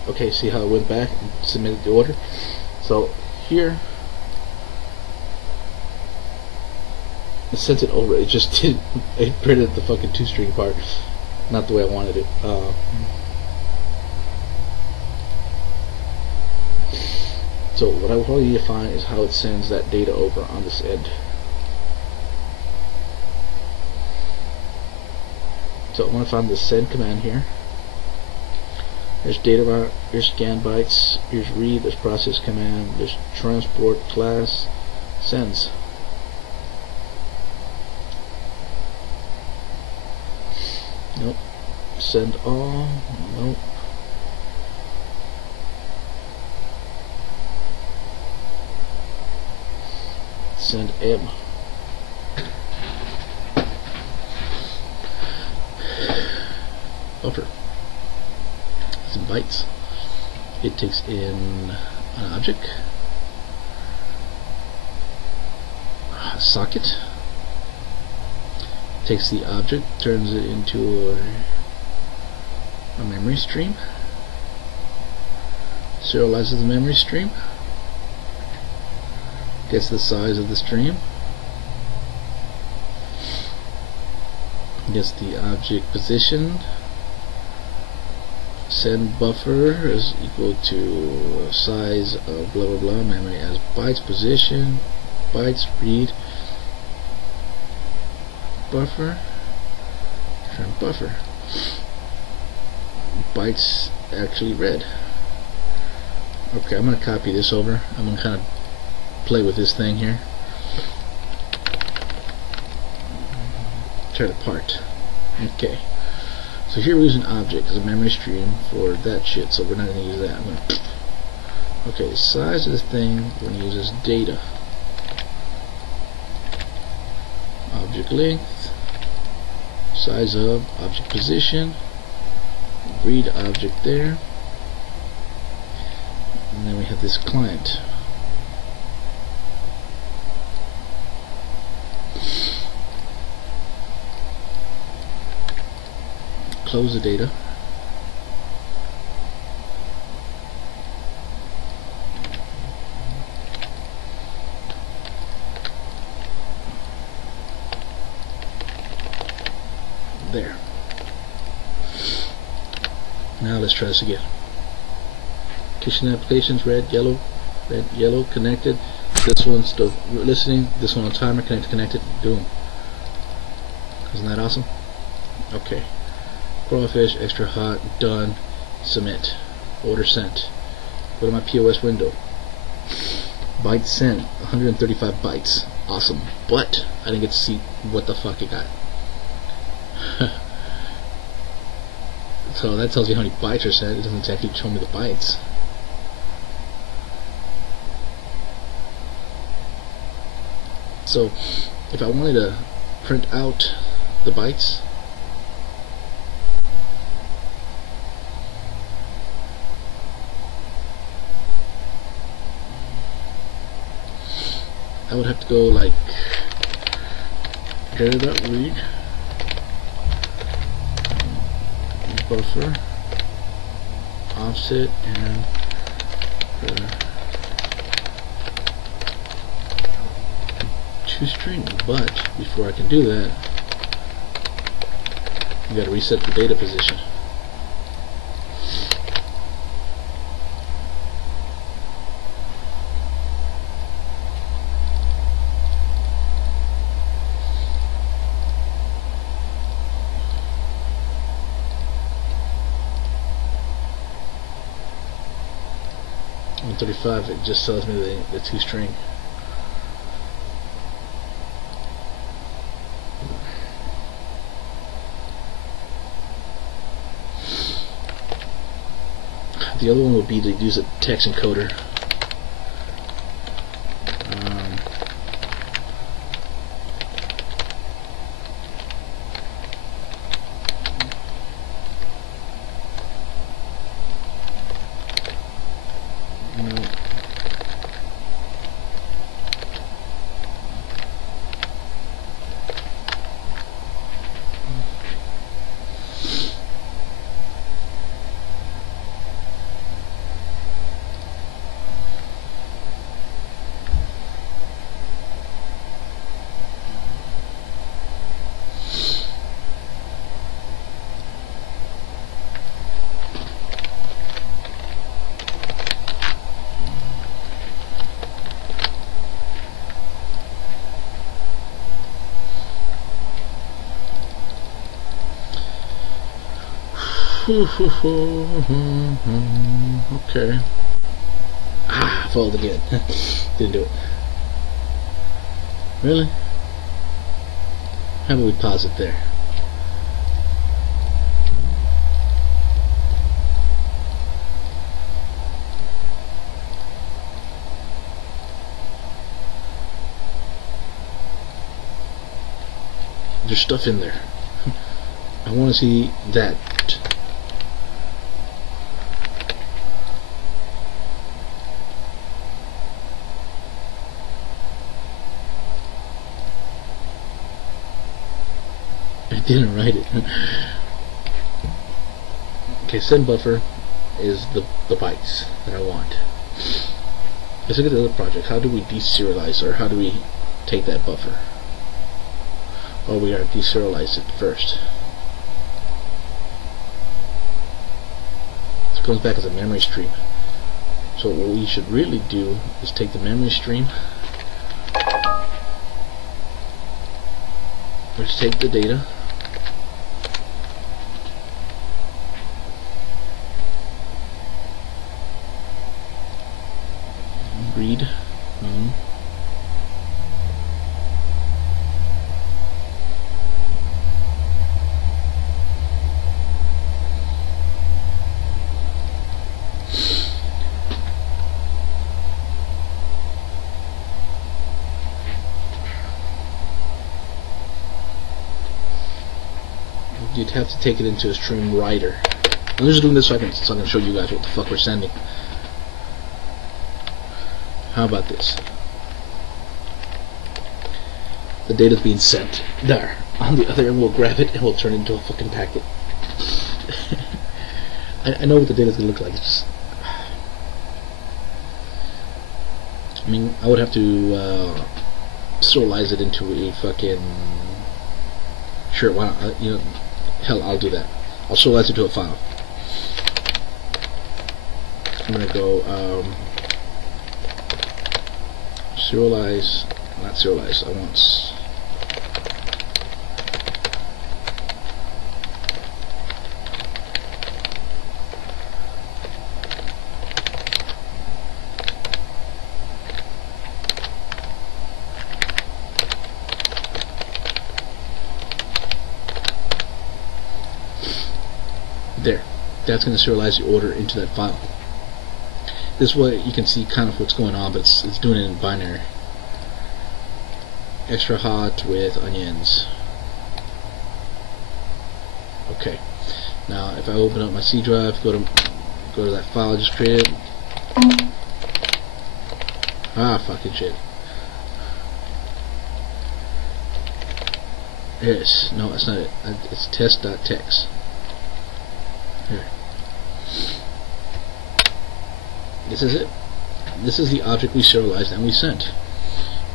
Okay, see how I went back and submitted the order? So here, I sent it over. It just did. It printed the fucking 2-string part, not the way I wanted it. So what I will probably need to find is how it sends that data over on this end. So I want to find the send command here. There's data, there's scan bytes, here's read, there's process command, there's transport class, sends. Nope. Send all. Nope. Send M. Buffer. Some bytes. It takes in an object, a socket. Takes the object, turns it into a memory stream, serializes the memory stream, gets the size of the stream, gets the object positioned, send buffer is equal to size of blah blah blah, memory as bytes, position, bytes, read, buffer, turn buffer, bytes actually read. Okay, I'm going to copy this over. I'm going to kind of play with this thing here, tear it apart. Okay, so here we use an object as a memory stream for that shit, so we're not going to use that. Okay, size of this thing we're going to use as data. Object length, size of, object position, read object there, and then we have this client. Close the data. There. Now let's try this again. Kitchen applications, red, yellow, connected. This one's still listening. This one on timer, connected. Boom. Isn't that awesome? Okay. Crawfish, extra hot, done. Submit. Order sent. Go to my POS window. Bytes sent, 135 bytes. Awesome. But I didn't get to see what the fuck it got. So that tells you how many bytes are sent. It doesn't actually show me the bytes. So if I wanted to print out the bytes, I would have to go like data.read buffer offset and string. But before I can do that, you got to reset the data position. .35, it just tells me the two string. The other one would be to use a text encoder. Okay. I failed again. Didn't do it. Really? How about we pause it there? There's stuff in there. I want to see that. I didn't write it. Okay, send buffer is the bytes that I want. Let's look at the other project. How do we deserialize, or how do we take that buffer? Oh, we gotta deserialize it first. So it comes back as a memory stream. So what we should really do is take the memory stream, let's take the data, read, you'd have to take it into a stream writer. I'm just doing this so I can show you guys what the fuck we're sending. How about this? The data's being sent. There. On the other end, we'll grab it and we'll turn it into a fucking packet. I know what the data's gonna look like. It's just, I mean, I would have to serialize it into a fucking. Sure, why not? You know, hell, I'll do that. I'll serialize it to a file. I'm gonna go serialize, not serialize. I want there. That's going to serialize the order into that file. This way you can see kind of what's going on, but it's doing it in binary. Extra hot with onions. Okay. Now if I open up my C drive, go to that file I just created. Ah, fucking shit. Yes. No, that's not it. It's test.txt. Here. This is it. This is the object we serialized and we sent.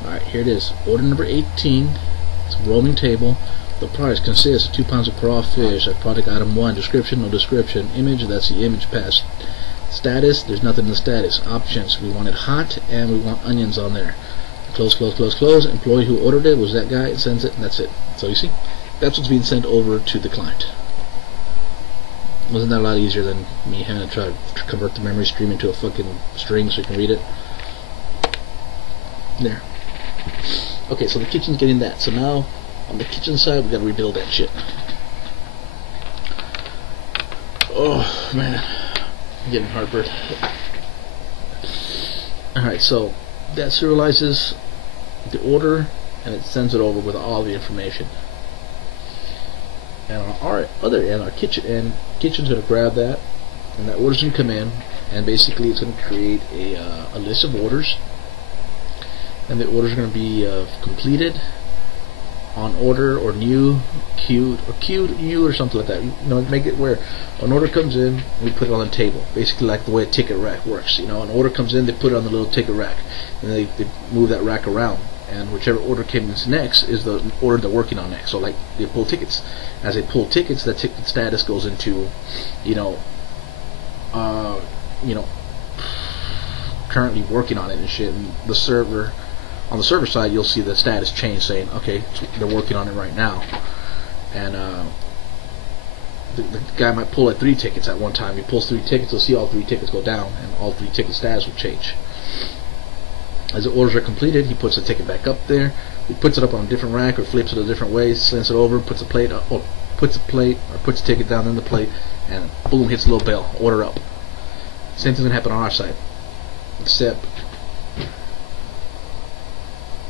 Alright, here it is. Order number 18. It's a roaming table. The price consists of 2 pounds of raw fish at product item 1. Description, no description. Image, that's the image pass. Status, there's nothing in the status. Options, we want it hot and we want onions on there. Close, close, close, close. Employee who ordered it was that guy. It sends it and that's it. So you see, that's what's being sent over to the client. Wasn't that a lot easier than me having to try to convert the memory stream into a fucking string so you can read it? There. Okay, so the kitchen's getting that. So now, on the kitchen side, we gotta rebuild that shit. Oh, man. I'm getting heartburn. Alright, so that serializes the order and it sends it over with all the information. And on our other end, our kitchen's going to grab that, and that order's going to come in, and basically it's going to create a list of orders, and the orders are going to be completed, on order, or new, queued, new, or something like that. You know, make it where an order comes in, we put it on the table, basically like the way a ticket rack works. You know, an order comes in, they put it on the little ticket rack, and they move that rack around. And whichever order came in next is the order they're working on next. So like they pull tickets. As they pull tickets, that ticket status goes into, currently working on it and shit. And the server, on the server side, you'll see the status change saying, okay, they're working on it right now. And the guy might pull at 3 tickets at one time. He pulls 3 tickets, you'll see all 3 tickets go down, and all 3 ticket status will change. As the orders are completed, he puts the ticket back up there. He puts it up on a different rack or flips it a different way, sends it over, puts a plate up, or puts the ticket down in the plate, and boom, hits the little bell. Order up. Same thing's gonna happen on our side, except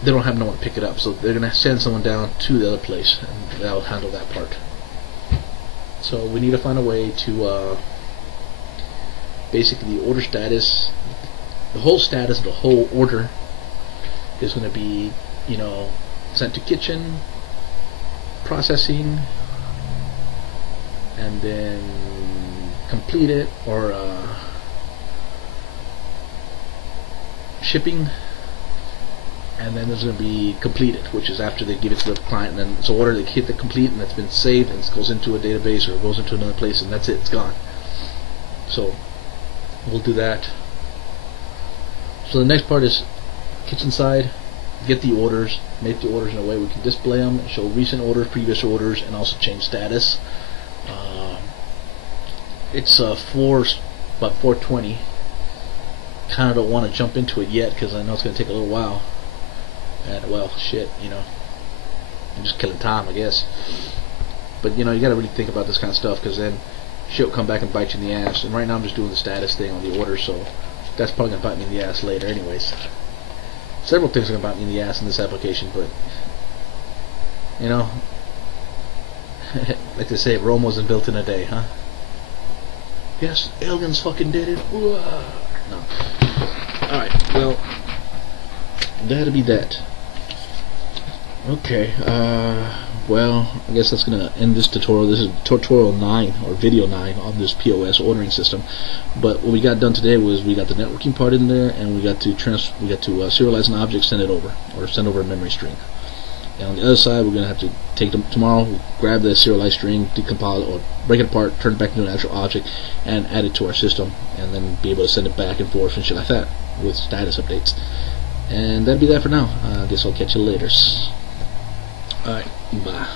they don't have no one to pick it up, so they're gonna send someone down to the other place, and they'll handle that part. So we need to find a way to basically the order status. The whole status of the whole order is going to be, sent to kitchen, processing, and then complete it, or shipping, and then there's going to be completed, which is after they give it to the client, and then it's an order they hit the complete, and it's been saved, and it goes into a database, or it goes into another place, and that's it, it's gone. So we'll do that. So the next part is kitchen side, get the orders, make the orders in a way we can display them, and show recent orders, previous orders, and also change status. It's about 4:20. Kind of don't want to jump into it yet because I know it's going to take a little while. And well, shit, I'm just killing time, I guess. But you got to really think about this kind of stuff because then shit will come back and bite you in the ass. And right now I'm just doing the status thing on the order, so that's probably going to bite me in the ass later anyways. Several things are going to bite me in the ass in this application, but like they say, Rome wasn't built in a day, huh? Yes, aliens fucking did it. No. Alright, well, that'll be that. Okay, well, I guess that's going to end this tutorial. This is tutorial 9, or video 9, on this PoS ordering system. But what we got done today was we got the networking part in there, and we got to serialize an object, send it over, or send over a memory string. And on the other side, we're going to have to take them tomorrow, grab the serialized string, decompile it, or break it apart, turn it back into an actual object, and add it to our system, and then be able to send it back and forth and shit like that with status updates. And that'll be that for now. I guess I'll catch you later. Alright, bye.